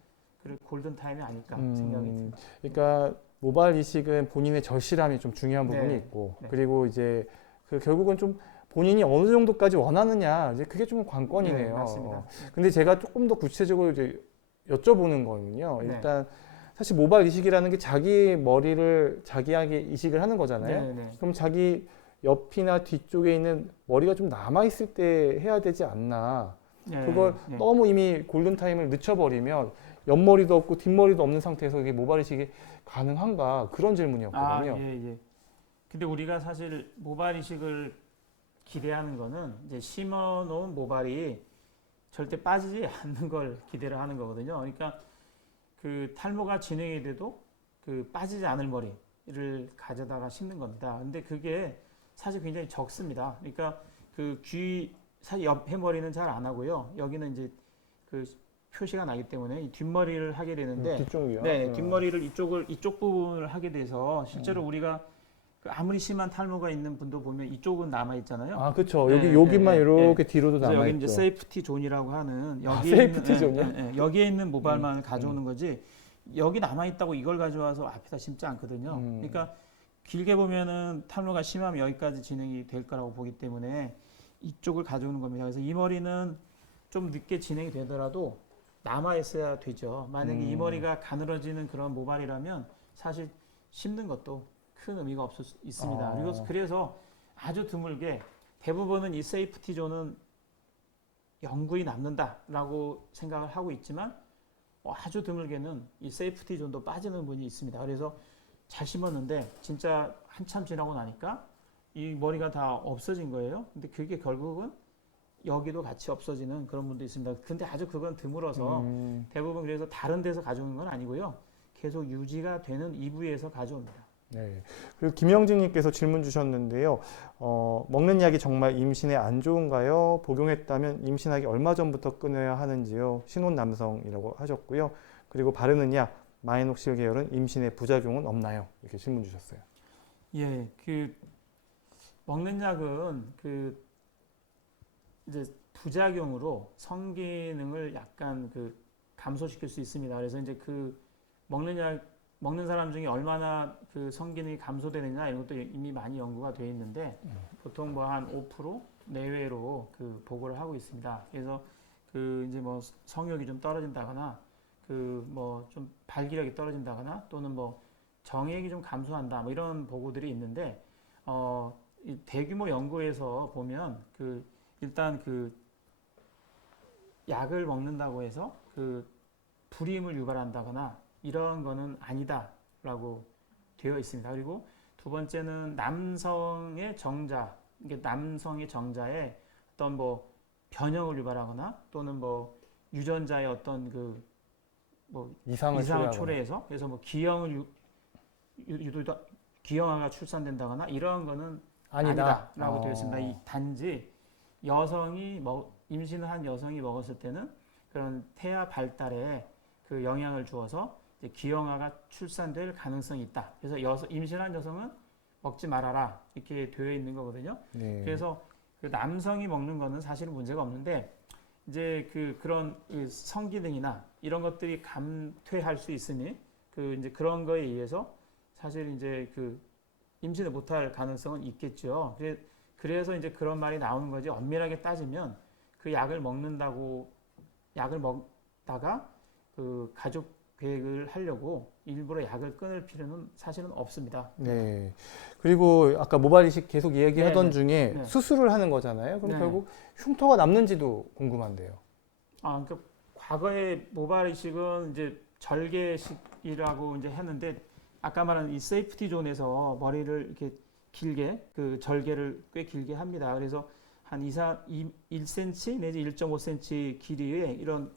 그 골든 타임이 아닐까 생각이 듭니다. 그러니까 모발 이식은 본인의 절실함이 좀 중요한 부분이 네. 있고 네. 그리고 이제 그 결국은 좀 본인이 어느 정도까지 원하느냐 이제 그게 좀 관건이네요. 네, 맞습니다. 근데 제가 조금 더 구체적으로 이제 여쭤보는 거는요. 네. 일단 사실 모발 이식이라는 게 자기 머리를 자기에게 이식을 하는 거잖아요. 네, 네. 그럼 자기 옆이나 뒤쪽에 있는 머리가 좀 남아 있을 때 해야 되지 않나. 네, 그걸 네. 너무 이미 골든타임을 늦춰버리면 옆머리도 없고 뒷머리도 없는 상태에서 이게 모발 이식이 가능한가 그런 질문이었거든요. 예. 근데 우리가 사실 모발 이식을 기대하는 거는 이제 심어 놓은 모발이 절대 빠지지 않는 걸 기대를 하는 거거든요. 그러니까 그 탈모가 진행이 돼도 그 빠지지 않을 머리를 가져다가 심는 겁니다. 근데 그게 사실 굉장히 적습니다. 그러니까 그 귀 옆에 머리는 잘 안 하고요. 여기는 이제 그 표시가 나기 때문에 이 뒷머리를 하게 되는데 뒤쪽이요. 네, 뒷머리를 이쪽 부분을 하게 돼서 실제로 우리가 그 아무리 심한 탈모가 있는 분도 보면 이쪽은 남아 있잖아요. 아, 그렇죠. 네, 여기만 네, 이렇게 뒤로도 그래서 남아 여기 이제 있죠. 세이프티 존이라고 하는 여기에 세이프티 있는, 존이요? 여기에 있는 모발만 가져오는 거지 여기 남아 있다고 이걸 가져와서 앞에다 심지 않거든요. 그러니까 길게 보면은 탈모가 심하면 여기까지 진행이 될 거라고 보기 때문에 이쪽을 가져오는 겁니다. 그래서 이 머리는 좀 늦게 진행이 되더라도 남아 있어야 되죠. 만약에 이 머리가 가늘어지는 그런 모발이라면 사실 심는 것도 큰 의미가 없을 수 있습니다. 그래서 아주 드물게 대부분은 이 세이프티 존은 영구히 남는다라고 생각을 하고 있지만 아주 드물게는 이 세이프티 존도 빠지는 분이 있습니다. 그래서 잘 심었는데 진짜 한참 지나고 나니까 이 머리가 다 없어진 거예요. 근데 그게 결국은 여기도 같이 없어지는 그런 분도 있습니다. 근데 아주 그건 드물어서 대부분 그래서 다른 데서 가져오는 건 아니고요. 계속 유지가 되는 이 부위에서 가져옵니다. 네. 그리고 김영진님께서 질문 주셨는데요. 먹는 약이 정말 임신에 안 좋은가요? 복용했다면 임신하기 얼마 전부터 끊어야 하는지요? 신혼 남성이라고 하셨고요. 그리고 바르는 약 마이녹실 계열은 임신에 부작용은 없나요? 이렇게 질문 주셨어요. 예, 그 먹는 약은 그 이제 부작용으로 성기능을 약간 그 감소시킬 수 있습니다. 그래서 이제 그 먹는 사람 중에 얼마나 그 성기능이 감소되느냐 이런 것도 이미 많이 연구가 되어 있는데 보통 뭐 한 5% 내외로 그 보고를 하고 있습니다. 그래서 그 이제 뭐 성욕이 좀 떨어진다거나 그 뭐 좀 발기력이 떨어진다거나 또는 뭐 정액이 좀 감소한다 뭐 이런 보고들이 있는데 이 대규모 연구에서 보면 그 일단 그 약을 먹는다고 해서 그 불임을 유발한다거나 이런 거는 아니다라고 되어 있습니다. 그리고 두 번째는 남성의 정자, 이게 남성의 정자에 어떤 뭐 변형을 유발하거나 또는 뭐 유전자의 어떤 그 뭐 이상을 초래해서 그래서 뭐 기형을 유도다 기형아가 출산된다거나 이런 거는 아니다라고 되어 있습니다. 이 단지 여성이 임신을 한 여성이 먹었을 때는 그런 태아 발달에 그 영향을 주어서 이제 기형아가 출산될 가능성이 있다. 그래서 임신한 여성은 먹지 말아라 이렇게 되어 있는 거거든요. 네. 그래서 그 남성이 먹는 거는 사실은 문제가 없는데 이제 그런 그 성기능이나 이런 것들이 감퇴할 수 있으니 그 이제 그런 거에 의해서 사실 이제 그 임신을 못할 가능성은 있겠죠. 그래서 이제 그런 말이 나오는 거지. 엄밀하게 따지면 그 약을 먹다가 그 가족 계획을 하려고 일부러 약을 끊을 필요는 사실은 없습니다. 네. 그리고 아까 모발 이식 계속 얘기하던 네네. 중에 네. 수술을 하는 거잖아요. 그럼 네. 결국 흉터가 남는지도 궁금한데요. 그러니까 과거에 모발 이식은 이제 절개식이라고 이제 했는데 아까 말한 이 세이프티 존에서 머리를 이렇게 길게 그 절개를 꽤 길게 합니다. 그래서 한 1cm 내지 1.5cm 길이의 이런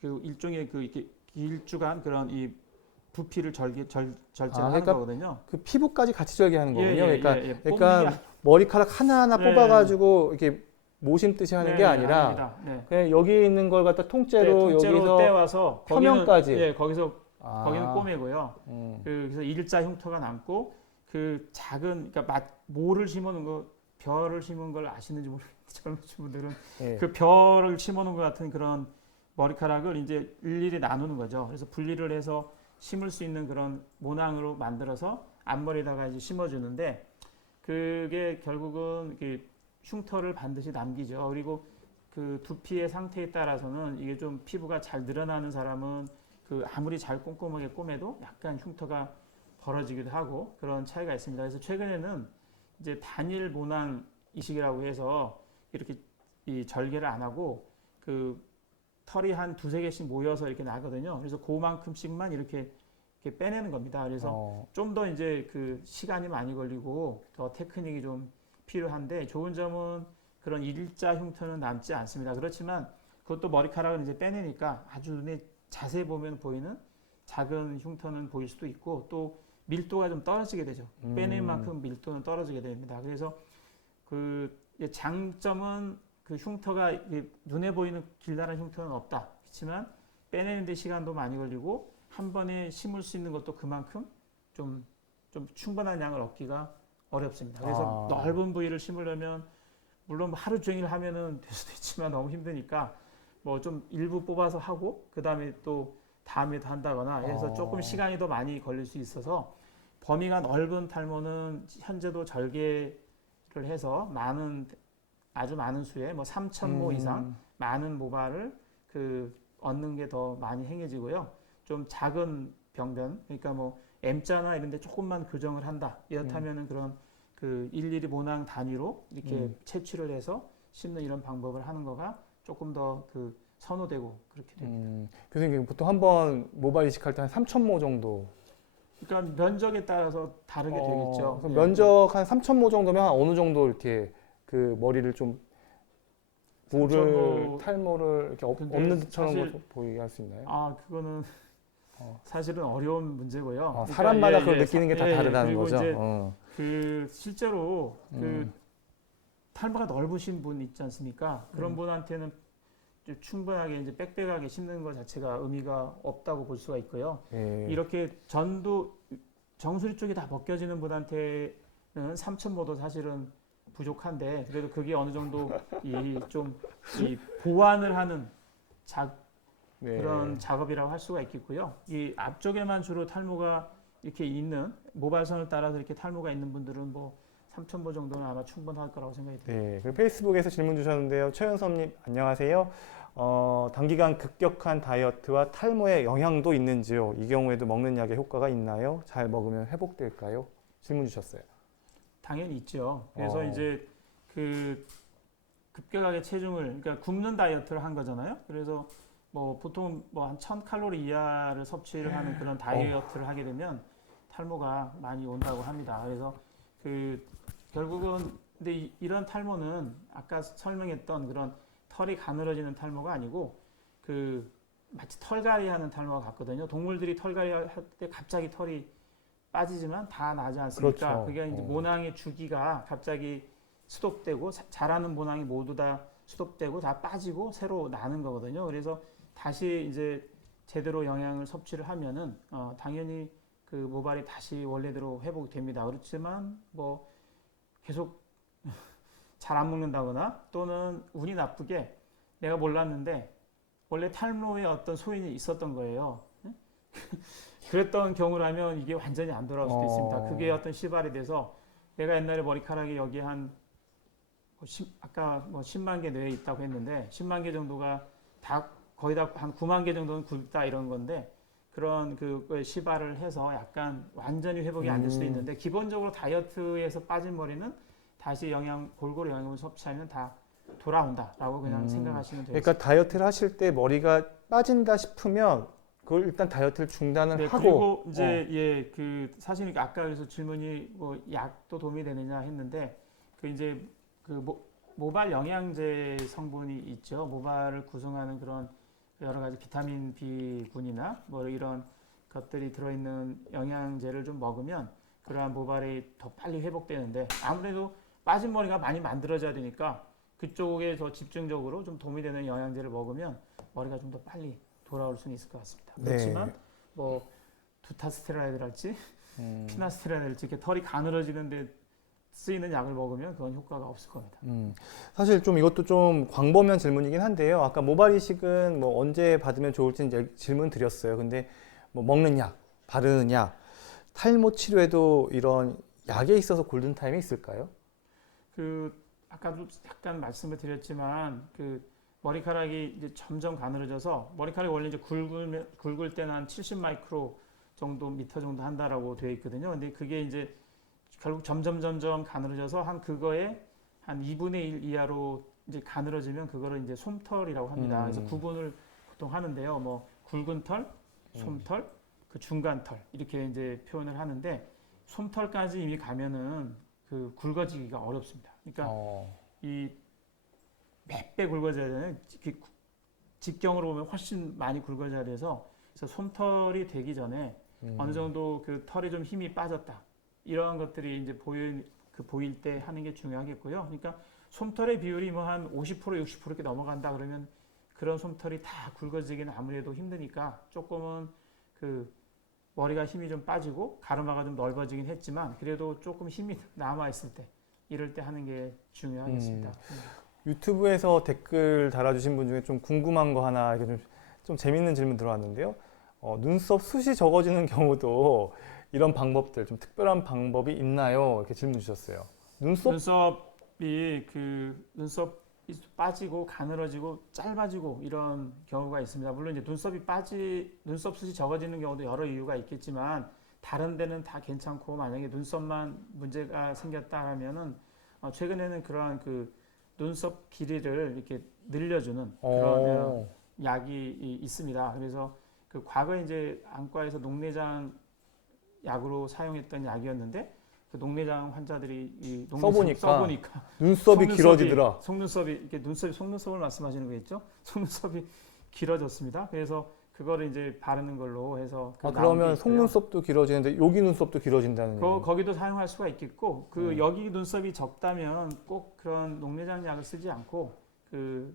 그 일종의 그 이렇게 길쭉한 그런 이 부피를 절제하는 그러니까 거거든요. 그 피부까지 같이 절개하는 거군요. 그러니까 뽑는 머리카락 하나하나 네. 뽑아가지고 이렇게 모심듯이 하는 게 아니라 아닙니다. 네. 그냥 여기 있는 걸 갖다 통째로 여기서 떼와서 표면까지. 거기는 꼬매고요. 음. 그래서 일자 흉터가 남고 그 작은 그러니까 모를 심어놓은 거 벼를 심은 걸 아시는지 모르겠는데 젊으신 분들은 네. 그 벼를 심어놓은 것 같은 그런 머리카락을 이제 일일이 나누는 거죠. 그래서 분리를 해서 심을 수 있는 그런 모낭으로 만들어서 앞머리에다가 이제 심어주는데 그게 결국은 그 흉터를 반드시 남기죠. 그리고 그 두피의 상태에 따라서는 이게 좀 피부가 잘 늘어나는 사람은 그 아무리 잘 꼼꼼하게 꼬매도 약간 흉터가 벌어지기도 하고 그런 차이가 있습니다. 그래서 최근에는 이제 단일 모낭 이식이라고 해서 이렇게 이 절개를 안 하고 그 털이 한 두세 개씩 모여서 이렇게 나거든요. 그래서 그만큼씩만 이렇게 빼내는 겁니다. 그래서 좀 더 이제 그 시간이 많이 걸리고 더 테크닉이 좀 필요한데 좋은 점은 그런 일자 흉터는 남지 않습니다. 그렇지만 그것도 머리카락을 이제 빼내니까 아주 눈에 자세히 보면 보이는 작은 흉터는 보일 수도 있고 또 밀도가 좀 떨어지게 되죠. 빼낸 만큼 밀도는 떨어지게 됩니다. 그래서 그 장점은 그 흉터가 눈에 보이는 길다란 흉터는 없다. 그렇지만 빼내는데 시간도 많이 걸리고 한 번에 심을 수 있는 것도 그만큼 좀 충분한 양을 얻기가 어렵습니다. 그래서 넓은 부위를 심으려면 물론 하루 종일 하면은 될 수도 있지만 너무 힘드니까 뭐 좀 일부 뽑아서 하고 그 다음에 또 다음에도 한다거나 해서 조금 시간이 더 많이 걸릴 수 있어서 범위가 넓은 탈모는 현재도 절개를 해서 아주 많은 수의 뭐 3,000모 이상 많은 모발을 얻는 게 더 많이 행해지고요. 좀 작은 병변 그러니까 뭐 M자나 이런 데 조금만 교정을 한다. 이렇다면은 그런 그 일일이 모낭 단위로 이렇게 채취를 해서 심는 이런 방법을 하는 거가 조금 더 그 선호되고 그렇게 됩니다. 교수님 보통 한번 모발 이식할 때 한 3,000모 정도. 그러니까 면적에 따라서 다르게 되겠죠. 그럼 면적 한 3,000모 정도면 한 어느 정도 이렇게 그 머리를 좀 탈모를 이렇게 없는 듯처럼 보이게 할 수 있나요? 그거는 사실은 어려운 문제고요. 그러니까 사람마다 그걸 느끼는 게 다 다르다는 그리고 거죠. 이제 그 실제로 그 탈모가 넓으신 분 있지 않습니까? 그런 분한테는 충분하게 이제 빽빽하게 심는 것 자체가 의미가 없다고 볼 수가 있고요. 이렇게 정수리 쪽이 다 벗겨지는 분한테는 3,000모도 사실은 부족한데 그래도 그게 어느 정도 이 보완을 하는 그런 작업이라고 할 수가 있겠고요. 이 앞쪽에만 주로 탈모가 이렇게 있는 모발선을 따라서 이렇게 탈모가 있는 분들은 뭐 3,000보 정도는 아마 충분할 거라고 생각이 듭니다. 네, 그리고 페이스북에서 질문 주셨는데요. 최현섭님 안녕하세요. 단기간 급격한 다이어트와 탈모에 영향도 있는지요? 이 경우에도 먹는 약의 효과가 있나요? 잘 먹으면 회복될까요? 질문 주셨어요. 당연히 있죠. 그래서 어. 이제 그 급격하게 체중을 그러니까 굶는 다이어트를 한 거잖아요. 그래서 뭐 보통 뭐 한 1000칼로리 이하를 섭취를 하는 그런 다이어트를 하게 되면 탈모가 많이 온다고 합니다. 그래서 그 결국은 근데 이런 탈모는 아까 설명했던 그런 털이 가늘어지는 탈모가 아니고 그 마치 털갈이 하는 탈모가 같거든요. 동물들이 털갈이 할 때 갑자기 털이 빠지지만 다 나지 않습니까? 그렇죠. 그게 이제 모낭의 주기가 갑자기 스톱되고 자라는 모낭이 모두 다 스톱되고 다 빠지고 새로 나는 거거든요. 그래서 다시 이제 제대로 영양을 섭취를 하면은 당연히 그 모발이 다시 원래대로 회복이 됩니다. 그렇지만 뭐 계속 잘 안 먹는다거나 또는 운이 나쁘게 내가 몰랐는데 원래 탈모에 어떤 소인이 있었던 거예요. 그랬던 경우라면 이게 완전히 안 돌아올 수도 있습니다. 그게 어떤 시발이 돼서 내가 옛날에 머리카락이 여기 한 아까 뭐 10만 개 뇌에 있다고 했는데 10만 개 정도가 다 거의 다 한 9만 개 정도는 굵다 이런 건데 그런 그 시발을 해서 약간 완전히 회복이 안 될 수도 있는데 기본적으로 다이어트에서 빠진 머리는 다시 골고루 영양을 섭취하면 다 돌아온다라고 그냥 생각하시면 되겠습니다. 그러니까 다이어트를 하실 때 머리가 빠진다 싶으면 그걸 일단 다이어트를 중단을 네, 하고 그리고 이제 그 사실 아까 그래서 질문이 뭐 약도 도움이 되느냐 했는데 그 이제 그 모발 영양제 성분이 있죠. 모발을 구성하는 그런 여러 가지 비타민 B군이나 뭐 이런 것들이 들어있는 영양제를 좀 먹으면 그러한 모발이 더 빨리 회복되는데 아무래도 빠진 머리가 많이 만들어져야 되니까 그쪽에 더 집중적으로 좀 도움이 되는 영양제를 먹으면 머리가 좀 더 빨리 돌아올 수는 있을 것 같습니다. 그렇지만 뭐 두타스테라이드랄지 피나스테라이드랄지 이렇게 털이 가늘어지는데 쓰이는 약을 먹으면 그건 효과가 없을 겁니다. 사실 좀 이것도 좀 광범위한 질문이긴 한데요. 아까 모발 이식은 뭐 언제 받으면 좋을지 이제 질문 드렸어요. 근데 뭐 먹는 약, 바르는 약, 탈모 치료에도 이런 약에 있어서 골든 타임이 있을까요? 그 아까도 약간 말씀을 드렸지만 그 머리카락이 이제 점점 가늘어져서 머리카락이 원래 이제 굵을 때는 한 70 마이크로 정도 미터 정도 한다라고 되어 있거든요. 근데 그게 이제 결국 점점 가늘어져서 한 그거에 한 2분의 1 이하로 이제 가늘어지면 그거를 이제 솜털이라고 합니다. 그래서 구분을 보통 하는데요. 뭐 굵은 털, 솜털, 그 중간 털 이렇게 이제 표현을 하는데 솜털까지 이미 가면은 그 굵어지기가 어렵습니다. 그러니까 이 몇 배 굵어져야 되는 직경으로 보면 훨씬 많이 굵어져야 돼서 그래서 솜털이 되기 전에 어느 정도 그 털이 좀 힘이 빠졌다. 이러한 것들이 이제 보일 때 하는 게 중요하겠고요. 그러니까 솜털의 비율이 뭐 한 50% 60% 이렇게 넘어간다 그러면 그런 솜털이 다 굵어지기는 아무래도 힘드니까 조금은 그 머리가 힘이 좀 빠지고 가르마가 좀 넓어지긴 했지만 그래도 조금 힘이 남아 있을 때 이럴 때 하는 게 중요하겠습니다. 유튜브에서 댓글 달아주신 분 중에 좀 궁금한 거 하나 이렇게 좀 재밌는 질문 들어왔는데요. 눈썹 숱이 적어지는 경우도 이런 방법들 좀 특별한 방법이 있나요? 이렇게 질문 주셨어요. 눈썹이 눈썹이 빠지고 가늘어지고 짧아지고 이런 경우가 있습니다. 물론 이제 눈썹 숱이 적어지는 경우도 여러 이유가 있겠지만 다른 데는 다 괜찮고 만약에 눈썹만 문제가 생겼다 하면은 최근에는 그러한 그 눈썹 길이를 이렇게 늘려주는 그런 약이 있습니다. 그래서 그 과거에 이제 안과에서 녹내장 약으로 사용했던 약이었는데 그 녹내장 환자들이 이 써보니까 눈썹이 길어지더라. 속눈썹이 이렇게 속눈썹을 말씀하시는 거겠죠? 속눈썹이 길어졌습니다. 그래서 그거를 이제 바르는 걸로 해서 그러면 속눈썹도 길어지는데 여기 눈썹도 길어진다는 얘기예요? 거기도 사용할 수가 있겠고 여기 눈썹이 적다면 꼭 그런 녹내장 약을 쓰지 않고 그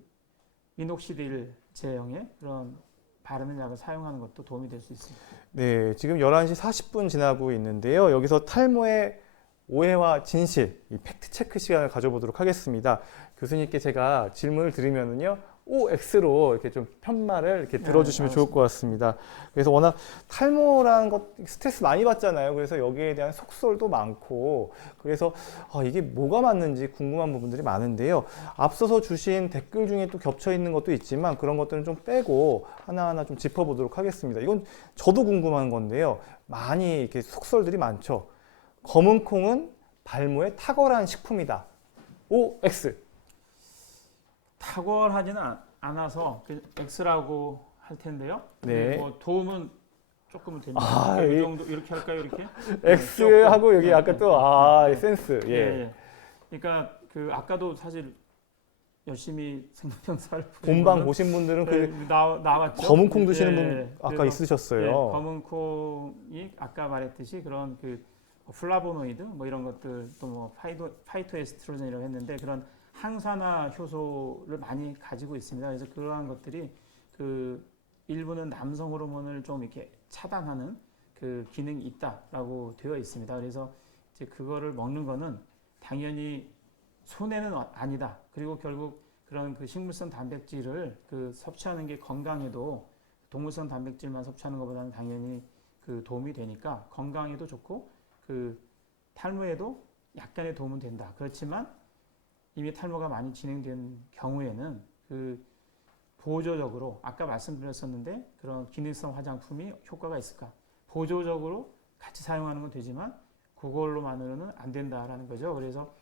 미녹시딜 제형의 그런 바르는 약을 사용하는 것도 도움이 될 수 있습니다. 네, 지금 11시 40분 지나고 있는데요. 여기서 탈모의 오해와 진실, 이 팩트 체크 시간을 가져보도록 하겠습니다. 교수님께 제가 질문을 드리면은요, OX로 이렇게 좀 편말을 이렇게 들어주시면 네, 좋을 것 같습니다. 그래서 워낙 탈모라는 것 스트레스 많이 받잖아요. 그래서 여기에 대한 속설도 많고 그래서 이게 뭐가 맞는지 궁금한 부분들이 많은데요. 앞서서 주신 댓글 중에 또 겹쳐 있는 것도 있지만 그런 것들은 좀 빼고 하나하나 좀 짚어보도록 하겠습니다. 이건 저도 궁금한 건데요. 많이 이렇게 속설들이 많죠. 검은 콩은 발모에 탁월한 식품이다. OX. 탁월하지는 않아서 그 X라고 할 텐데요. 네. 뭐 도움은 조금은 됩니다. 아, 이 이- 정도 이렇게 할까요? 이렇게? X하고 여기 네, 아까 네, 또, 네. 센스. 예, 예. 예. 그러니까 그 아까도 사실 열심히 생명사를 본방 보신 분들은 나왔죠. 검은 콩 드시는 예, 분 예. 아까 그래서, 있으셨어요. 예, 검은 콩이 아까 말했듯이 그런 그 플라보노이드 뭐 이런 것들 또 뭐 파이토에스트로겐이라고 했는데 그런 항산화 효소를 많이 가지고 있습니다. 그래서 그러한 것들이 그 일부는 남성 호르몬을 좀 이렇게 차단하는 그 기능이 있다라고 되어 있습니다. 그래서 이제 그거를 먹는 거는 당연히 손해는 아니다. 그리고 결국 그런 그 식물성 단백질을 그 섭취하는 게 건강에도 동물성 단백질만 섭취하는 것보다는 당연히 그 도움이 되니까 건강에도 좋고 그 탈모에도 약간의 도움은 된다. 그렇지만 이미 탈모가 많이 진행된 경우에는 그 보조적으로 아까 말씀드렸었는데 그런 기능성 화장품이 효과가 있을까? 보조적으로 같이 사용하는 건 되지만 그걸로만으로는 안 된다라는 거죠. 그래서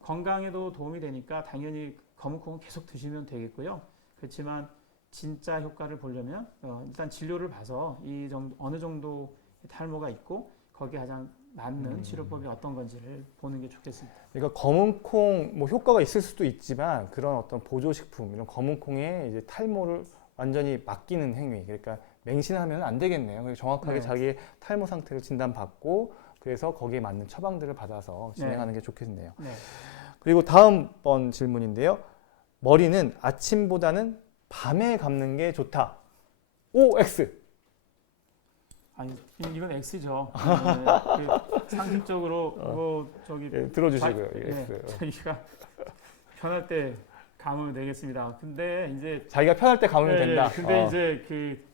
건강에도 도움이 되니까 당연히 검은콩은 계속 드시면 되겠고요. 그렇지만 진짜 효과를 보려면 일단 진료를 봐서 이 정도 어느 정도 탈모가 있고 거기에 가장 맞는 치료법이 어떤 건지를 보는 게 좋겠습니다. 그러니까 검은 콩, 뭐 효과가 있을 수도 있지만 그런 어떤 보조식품, 이런 검은 콩에 이제 탈모를 완전히 맡기는 행위. 그러니까 맹신하면 안 되겠네요. 그래서 정확하게 네. 자기의 탈모 상태를 진단받고 그래서 거기에 맞는 처방들을 받아서 진행하는 게 좋겠네요. 네. 그리고 다음번 질문인데요. 머리는 아침보다는 밤에 감는 게 좋다. OX. 아니 이건 X죠. 그 상식적으로 뭐 저기 들어주시고요. 네, X. 저희가 편할 때 감으면 되겠습니다. 근데 이제 자기가 편할 때 감으면 된다. 근데 이제 그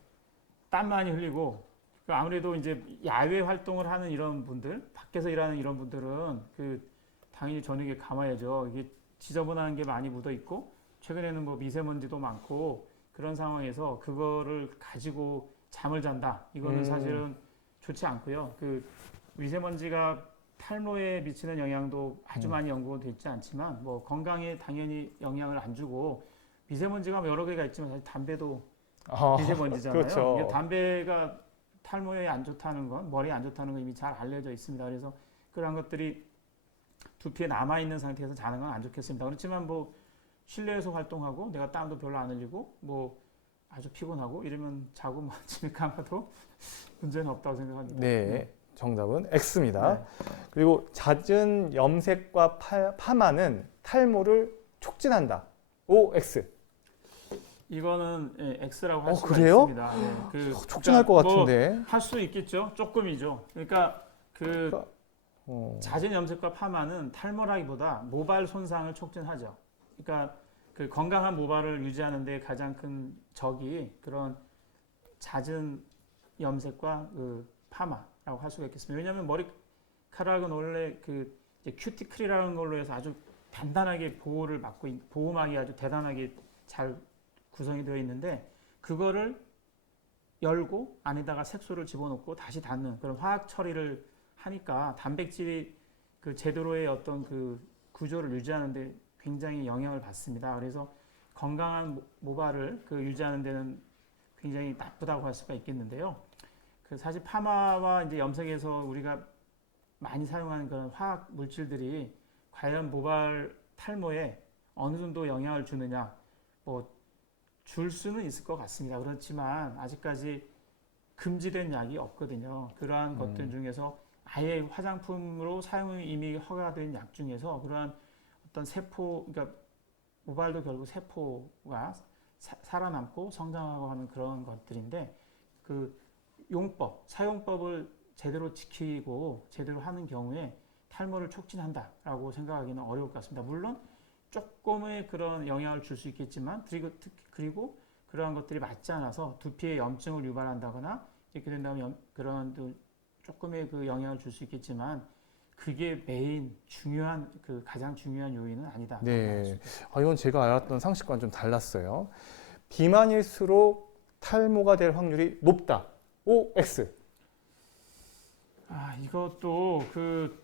땀 많이 흘리고 그 아무래도 이제 야외 활동을 하는 이런 분들, 밖에서 일하는 이런 분들은 그 당연히 저녁에 감아야죠. 이게 지저분한 게 많이 묻어 있고 최근에는 뭐 미세먼지도 많고 그런 상황에서 그거를 가지고 잠을 잔다. 이거는 사실은 좋지 않고요. 그 미세먼지가 탈모에 미치는 영향도 아주 많이 연구돼 있지 않지만 뭐 건강에 당연히 영향을 안 주고 미세먼지가 뭐 여러 개가 있지만 사실 담배도 미세먼지잖아요. 그렇죠. 이게 담배가 탈모에 안 좋다는 건 머리에 안 좋다는 건 이미 잘 알려져 있습니다. 그래서 그런 것들이 두피에 남아 있는 상태에서 자는 건 안 좋겠습니다. 그렇지만 뭐 실내에서 활동하고 내가 땀도 별로 안 흘리고 뭐 아주 피곤하고 이러면 자고 뭐 아침에 감아도 문제는 없다고 생각합니다. 네, 정답은 X입니다. 네. 그리고 잦은 염색과 파마는 탈모를 촉진한다. OX. 이거는 X라고 할 수가 그래요? 있습니다. 네. 그 촉진할 것 같은데. 할 수 있겠죠. 조금이죠. 그러니까 그 잦은 염색과 파마는 탈모라기보다 모발 손상을 촉진하죠. 그러니까 그 건강한 모발을 유지하는 데 가장 큰 적이 그런 잦은 염색과 그 파마라고 할 수가 있겠습니다. 왜냐하면 머리카락은 원래 그 큐티클이라는 걸로 해서 아주 단단하게 보호막이 아주 대단하게 잘 구성이 되어 있는데 그거를 열고 안에다가 색소를 집어넣고 다시 닫는 그런 화학 처리를 하니까 단백질이 그 제대로의 어떤 그 구조를 유지하는데 굉장히 영향을 받습니다. 그래서 건강한 모발을 그 유지하는 데는 굉장히 나쁘다고 할 수가 있겠는데요. 그 사실 파마와 이제 염색에서 우리가 많이 사용하는 그런 화학 물질들이 과연 모발 탈모에 어느 정도 영향을 주느냐, 뭐 줄 수는 있을 것 같습니다. 그렇지만 아직까지 금지된 약이 없거든요. 그러한 것들 중에서 아예 화장품으로 사용이 이미 허가된 약 중에서 그러한 어떤 세포, 그러니까 모발도 결국 세포가 살아남고 성장하고 하는 그런 것들인데 그 사용법을 제대로 지키고 제대로 하는 경우에 탈모를 촉진한다라고 생각하기는 어려울 것 같습니다. 물론 조금의 그런 영향을 줄 수 있겠지만 그리고 그러한 것들이 맞지 않아서 두피에 염증을 유발한다거나 이렇게 된다면 그런 또 조금의 그 영향을 줄 수 있겠지만 그게 메인 중요한 그 가장 중요한 요인은 아니다. 네. 이건 제가 알았던 상식과는 좀 달랐어요. 비만일수록 탈모가 될 확률이 높다. OX. 이것도 그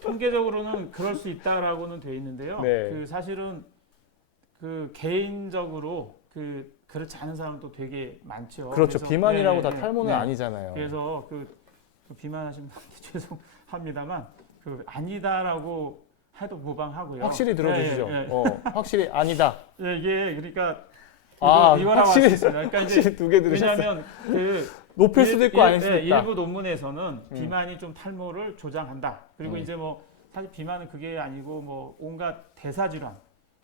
통계적으로는 그럴 수 있다라고는 돼 있는데요. 네. 그 사실은 그 개인적으로 그렇지 않은 사람도 되게 많죠. 그렇죠. 그래서 비만이라고 다 네, 탈모는 네. 아니잖아요. 그래서 그 비만하신 분한테 죄송합니다만 그 아니다라고 해도 무방하고요. 확실히 들어주시죠. 네, 확실히 아니다. 이게 그러니까 이거라고 확실히, 할수 있습니다. 그러니까 이제 확실히 두 개 들으셨어요. 왜냐하면 높일 수도 있고 아닐 수도 있다. 일부 논문에서는 비만이 좀 탈모를 조장한다. 그리고 이제 뭐 사실 비만은 그게 아니고 뭐 온갖 대사질환.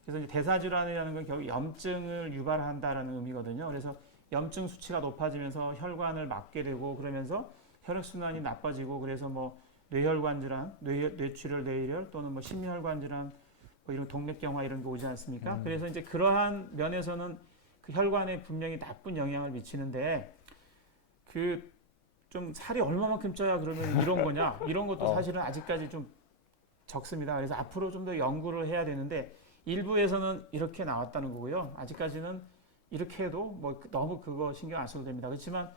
그래서 이제 대사질환이라는 건 결국 염증을 유발한다라는 의미거든요. 그래서 염증 수치가 높아지면서 혈관을 막게 되고 그러면서 혈액순환이 나빠지고 그래서 뭐 뇌혈관 질환, 뇌출혈, 뇌혈 또는 뭐 심혈관 질환, 뭐 이런 동맥경화 이런 게 오지 않습니까? 그래서 이제 그러한 면에서는 그 혈관에 분명히 나쁜 영향을 미치는데 그 좀 살이 얼마만큼 쪄야 그러면 이런 거냐? 이런 것도 사실은 아직까지 좀 적습니다. 그래서 앞으로 좀 더 연구를 해야 되는데 일부에서는 이렇게 나왔다는 거고요. 아직까지는 이렇게 해도 뭐 너무 그거 신경 안 써도 됩니다. 그렇지만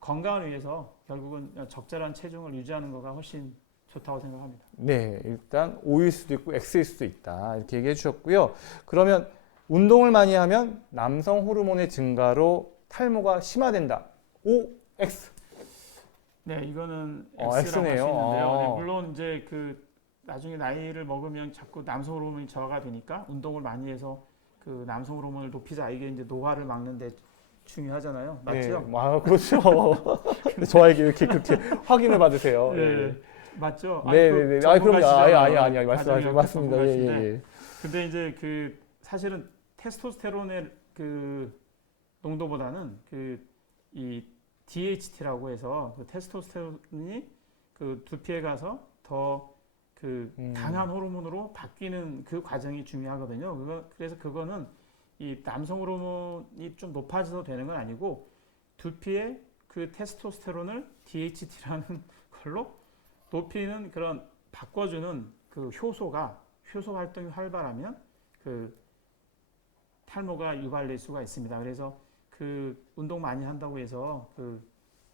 건강을 위해서 결국은 적절한 체중을 유지하는 거가 훨씬 좋다고 생각합니다. 네, 일단 O일 수도 있고 X일 수도 있다. 이렇게 얘기해 주셨고요. 그러면 운동을 많이 하면 남성 호르몬의 증가로 탈모가 심화된다. O, X. 네, 이거는 X네요. X라고 할 수 있는데요. 네, 물론 이제 그 나중에 나이를 먹으면 자꾸 남성 호르몬이 저하가 되니까 운동을 많이 해서 그 남성 호르몬을 높이자 이게 이제 노화를 막는데 중요하잖아요. 맞죠? 네, 그렇죠. 저에게 이렇게 그렇게 확인을 받으세요. 네, 맞죠? 네. 그럼요. 아니, 말씀하세요. 맞습니다. 예. 근데 이제 그 사실은 테스토스테론의 그 농도보다는 이 DHT라고 해서 그 테스토스테론이 그 두피에 가서 더 그 강한 호르몬으로 바뀌는 그 과정이 중요하거든요. 그래서 그거는 이 남성 호르몬이 좀 높아져서 되는 건 아니고 두피에 그 테스토스테론을 DHT라는 걸로 높이는 그런 바꿔주는 그 효소 활동이 활발하면 그 탈모가 유발될 수가 있습니다. 그래서 그 운동 많이 한다고 해서 그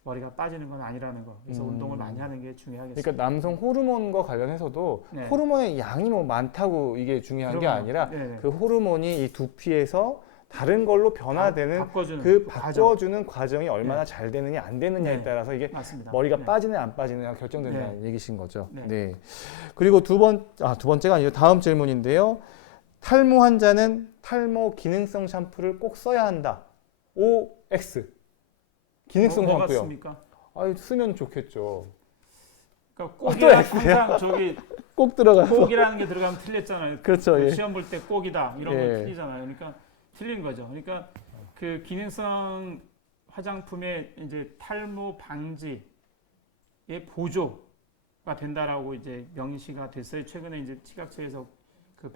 머리가 빠지는 건 아니라는 거. 그래서 운동을 많이 하는 게 중요하겠습니다. 그러니까 남성 호르몬과 관련해서도 네. 호르몬의 양이 뭐 많다고 이게 중요한 게 아니라 네네. 그 호르몬이 이 두피에서 다른 걸로 변화되는 바꿔주는 그 바꿔주는 과정이 얼마나 네. 잘 되느냐 안 되느냐에 네. 따라서 이게 맞습니다. 머리가 네. 빠지느냐 안 빠지느냐가 결정된다는 네. 얘기신 거죠. 네. 네. 그리고 두 번째가 아니고 다음 질문인데요. 탈모 환자는 탈모 기능성 샴푸를 꼭 써야 한다. O, X. 기능성 뭐가 샴푸요. 씁니까? 쓰면 좋겠죠. 그러니까 꼭이라 X야? 항상 저기 꼭 들어가서. 꼭이라는 게 들어가면 틀렸잖아요. 그렇죠. 예. 시험 볼 때 꼭이다 이런 예. 거 틀리잖아요. 그러니까 틀린 거죠. 그러니까 그 기능성 화장품의 이제 탈모 방지의 보조가 된다라고 이제 명시가 됐어요. 최근에 이제 치약처에서 그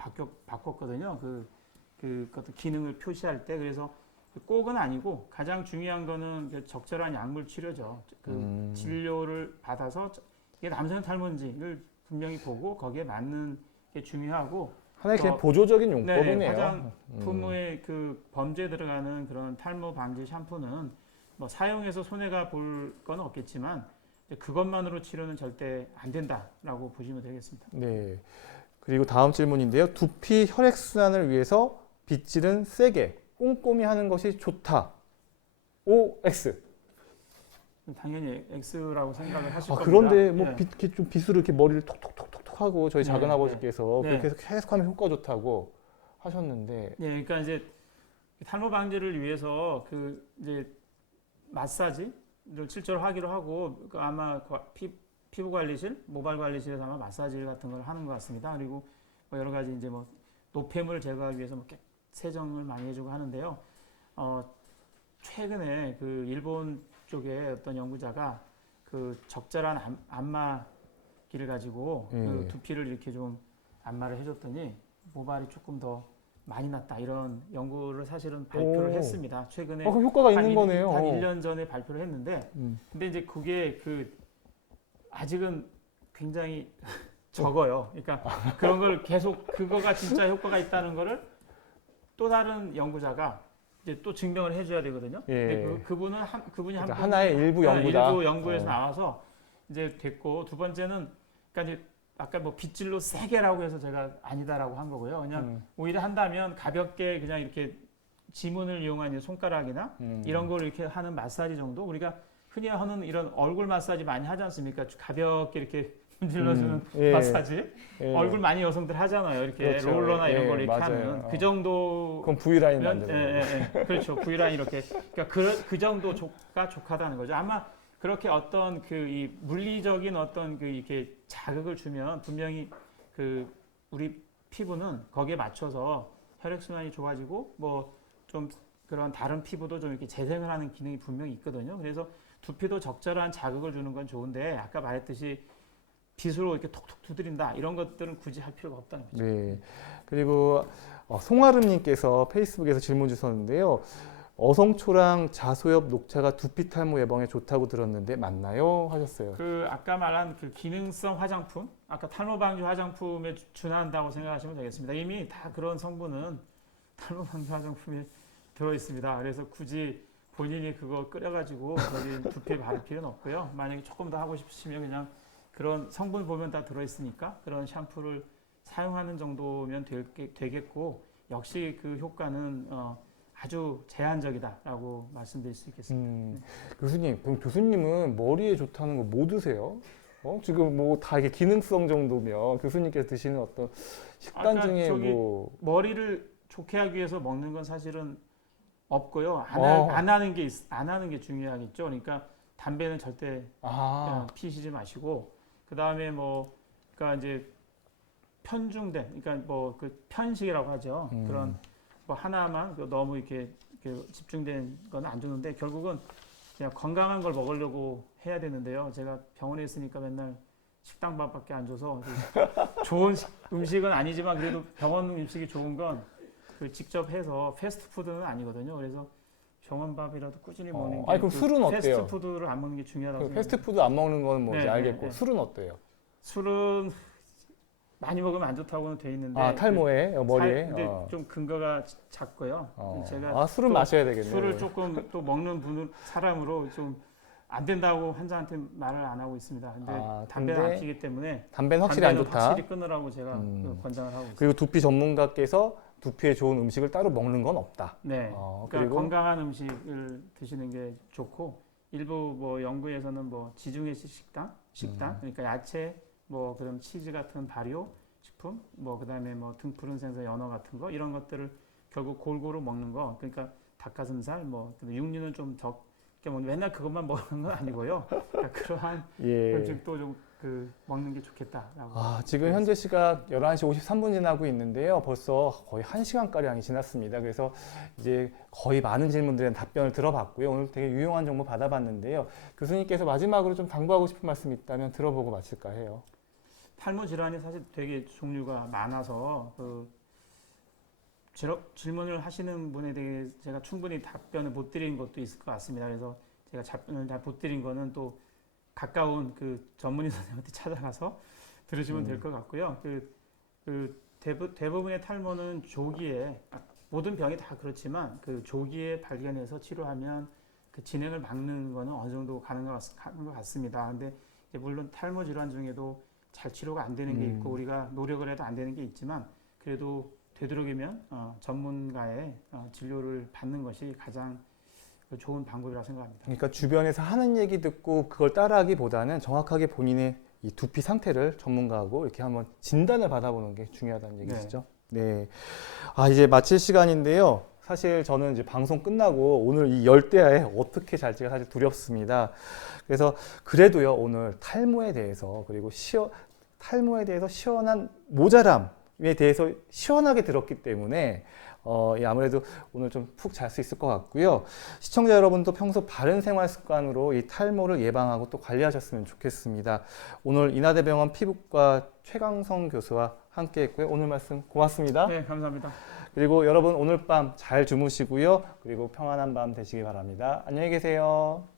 바꿨거든요. 그것도 기능을 표시할 때 그래서 꼭은 아니고 가장 중요한 거는 그 적절한 약물 치료죠. 그 진료를 받아서 이게 남성 탈모인지를 분명히 보고 거기에 맞는 게 중요하고 하나의 그냥 보조적인 네, 용법이네요. 화장품의 그 범죄에 들어가는 그런 탈모 방지 샴푸는 뭐 사용해서 손해가 볼 건 없겠지만 그것만으로 치료는 절대 안 된다라고 보시면 되겠습니다. 네. 그리고 다음 질문인데요. 두피 혈액순환을 위해서 빗질은 세게 꼼꼼히 하는 것이 좋다. O, X. 당연히 X라고 생각을 하실 겁니다. 그런데 뭐 네. 이렇게 좀 빗으로 이렇게 머리를 톡톡톡톡 하고 저희 작은 네, 아버지께서 네. 그렇게 해서 계속 하면 효과 좋다고 하셨는데 네, 그러니까 이제 탈모 방지를 위해서 그 이제 마사지를 실제로 하기로 하고 그 아마 피부 관리실, 모발 관리실에서 아마 마사지 같은 걸 하는 것 같습니다. 그리고 뭐 여러 가지 이제 뭐 노폐물을 제거하기 위해서 뭐 세정을 많이 해주고 하는데요. 최근에 그 일본 쪽에 어떤 연구자가 그 적절한 안마기를 가지고 그 두피를 이렇게 좀 안마를 해줬더니 모발이 조금 더 많이 났다 이런 연구를 사실은 발표를 오. 했습니다. 최근에 그 효과가 한 있는 거네요. 한 1년 전에 발표를 했는데 근데 이제 그게 아직은 굉장히 적어요. 그러니까 그런 걸 계속 그거가 진짜 효과가 있다는 거를 또 다른 연구자가 이제 또 증명을 해줘야 되거든요. 예. 근데 그분이 그러니까 하나의 일부 연구다. 일부 연구에서 나와서 이제 됐고 두 번째는 그러니까 이제 아까 뭐 빗질로 세게라고 해서 제가 아니다라고 한 거고요. 그냥 오히려 한다면 가볍게 그냥 이렇게 지문을 이용한 이 손가락이나 이런 걸 이렇게 하는 마사지 정도 우리가 흔히 하는 이런 얼굴 마사지 많이 하지 않습니까? 가볍게 이렇게 문질러주는 예. 마사지. 예. 얼굴 많이 여성들 하잖아요. 이렇게 그렇죠. 롤러나 이런 예, 걸 이렇게 맞아요. 하는 그 정도. 그건 V라인 예, 만드는 거. 그렇죠. V라인 이렇게. 그러니까 그 정도가 좋다는 거죠. 아마 그렇게 어떤 이 물리적인 어떤 이렇게 자극을 주면 분명히 우리 피부는 거기에 맞춰서 혈액순환이 좋아지고 뭐 좀 그런 다른 피부도 좀 이렇게 재생을 하는 기능이 분명히 있거든요. 그래서 두피도 적절한 자극을 주는 건 좋은데 아까 말했듯이 빗으로 이렇게 톡톡 두드린다 이런 것들은 굳이 할 필요가 없다는 거죠. 네. 그리고 송아름님께서 페이스북에서 질문 주셨는데요. 어성초랑 자소엽 녹차가 두피 탈모 예방에 좋다고 들었는데 맞나요? 하셨어요. 아까 말한 기능성 화장품, 아까 탈모 방지 화장품에 준한다고 생각하시면 되겠습니다. 이미 다 그런 성분은 탈모 방지 화장품에 들어 있습니다. 그래서 굳이 본인이 그거 끓여가지고 거기 두피에 바를 필요는 없고요. 만약에 조금 더 하고 싶으시면 그냥 그런 성분 보면 다 들어 있으니까 그런 샴푸를 사용하는 정도면 되겠고 역시 그 효과는 아주 제한적이다라고 말씀드릴 수 있겠습니다. 교수님, 그럼 교수님은 머리에 좋다는 거 뭐 드세요? 지금 뭐 다 이게 기능성 정도면 교수님께서 드시는 어떤 식단 중에 뭐 머리를 좋게 하기 위해서 먹는 건 사실은 없고요. 안 하는 게 중요하겠죠. 그러니까 담배는 절대 피시지 마시고 그 다음에 그러니까 이제 편중된, 그러니까 편식이라고 하죠. 그런 하나만 너무 이렇게 집중된 건 안 좋은데 결국은 그냥 건강한 걸 먹으려고 해야 되는데요. 제가 병원에 있으니까 맨날 식당 밥밖에 안 줘서 좋은 음식은 아니지만 그래도 병원 음식이 좋은 건 직접 해서 패스트푸드는 아니거든요. 그래서 병원 밥이라도 꾸준히 먹는 게. 그럼 술은 어때요? 패스트푸드를 안 먹는 게 중요하다고 생각해요. 패스트푸드 안 먹는 건 뭐지 네, 알겠고 네. 술은 어때요? 술은 많이 먹으면 안 좋다고는 돼 있는데. 탈모에 머리에. 근데 좀 근거가 작고요. 제가 술은 마셔야 되겠네요. 술을 조금 또 먹는 사람으로 좀 안 된다고 환자한테 말을 안 하고 있습니다. 근데 담배를 안 피기 때문에 담배는 확실히 안 좋다. 확실히 끊으라고 제가 권장을 하고 있습니다. 그리고 두피 전문가께서 두피에 좋은 음식을 따로 먹는 건 없다. 네. 그러니까 그리고 건강한 음식을 드시는 게 좋고 일부 연구에서는 지중해식 식단, 그러니까 야채, 그런 치즈 같은 발효 식품, 그다음에 등푸른 생선, 연어 같은 거 이런 것들을 결국 골고루 먹는 거. 그러니까 닭가슴살, 육류는 좀 적게 맨날 그것만 먹는 건 아니고요. 그러니까 그러한 음식도 좀 먹는 게 좋겠다라고. 지금 현재 시각 11시 53분 지나고 있는데요. 벌써 거의 1시간가량이 지났습니다. 그래서 이제 거의 많은 질문들에 대한 답변을 들어봤고요. 오늘 되게 유용한 정보 받아봤는데요. 교수님께서 마지막으로 좀 당부하고 싶은 말씀 있다면 들어보고 마칠까 해요. 탈모 질환이 사실 되게 종류가 많아서 질문을 하시는 분에 대해 제가 충분히 답변을 못 드린 것도 있을 것 같습니다. 그래서 제가 답변을 잘 못 드린 거는 또 가까운 전문의 선생님한테 찾아가서 들으시면 될 것 같고요. 대부분의 탈모는 조기에 모든 병이 다 그렇지만 조기에 발견해서 치료하면 진행을 막는 거는 어느 정도 가는 것 같습니다. 근데 물론 탈모 질환 중에도 잘 치료가 안 되는 게 있고 우리가 노력을 해도 안 되는 게 있지만 그래도 되도록이면 전문가의 진료를 받는 것이 가장 좋은 방법이라고 생각합니다. 그러니까 주변에서 하는 얘기 듣고 그걸 따라하기보다는 정확하게 본인의 이 두피 상태를 전문가하고 이렇게 한번 진단을 받아보는 게 중요하다는 얘기시죠. 네. 이제 마칠 시간인데요. 사실 저는 이제 방송 끝나고 오늘 이 열대야에 어떻게 잘지가 사실 두렵습니다. 그래서 그래도요, 오늘 탈모에 대해서 그리고 탈모에 대해서 시원한 모자람에 대해서 시원하게 들었기 때문에 아무래도 오늘 좀 푹 잘 수 있을 것 같고요. 시청자 여러분도 평소 바른 생활 습관으로 이 탈모를 예방하고 또 관리하셨으면 좋겠습니다. 오늘 인하대병원 피부과 최강성 교수와 함께했고요. 오늘 말씀 고맙습니다. 네, 감사합니다. 그리고 여러분 오늘 밤 잘 주무시고요. 그리고 평안한 밤 되시기 바랍니다. 안녕히 계세요.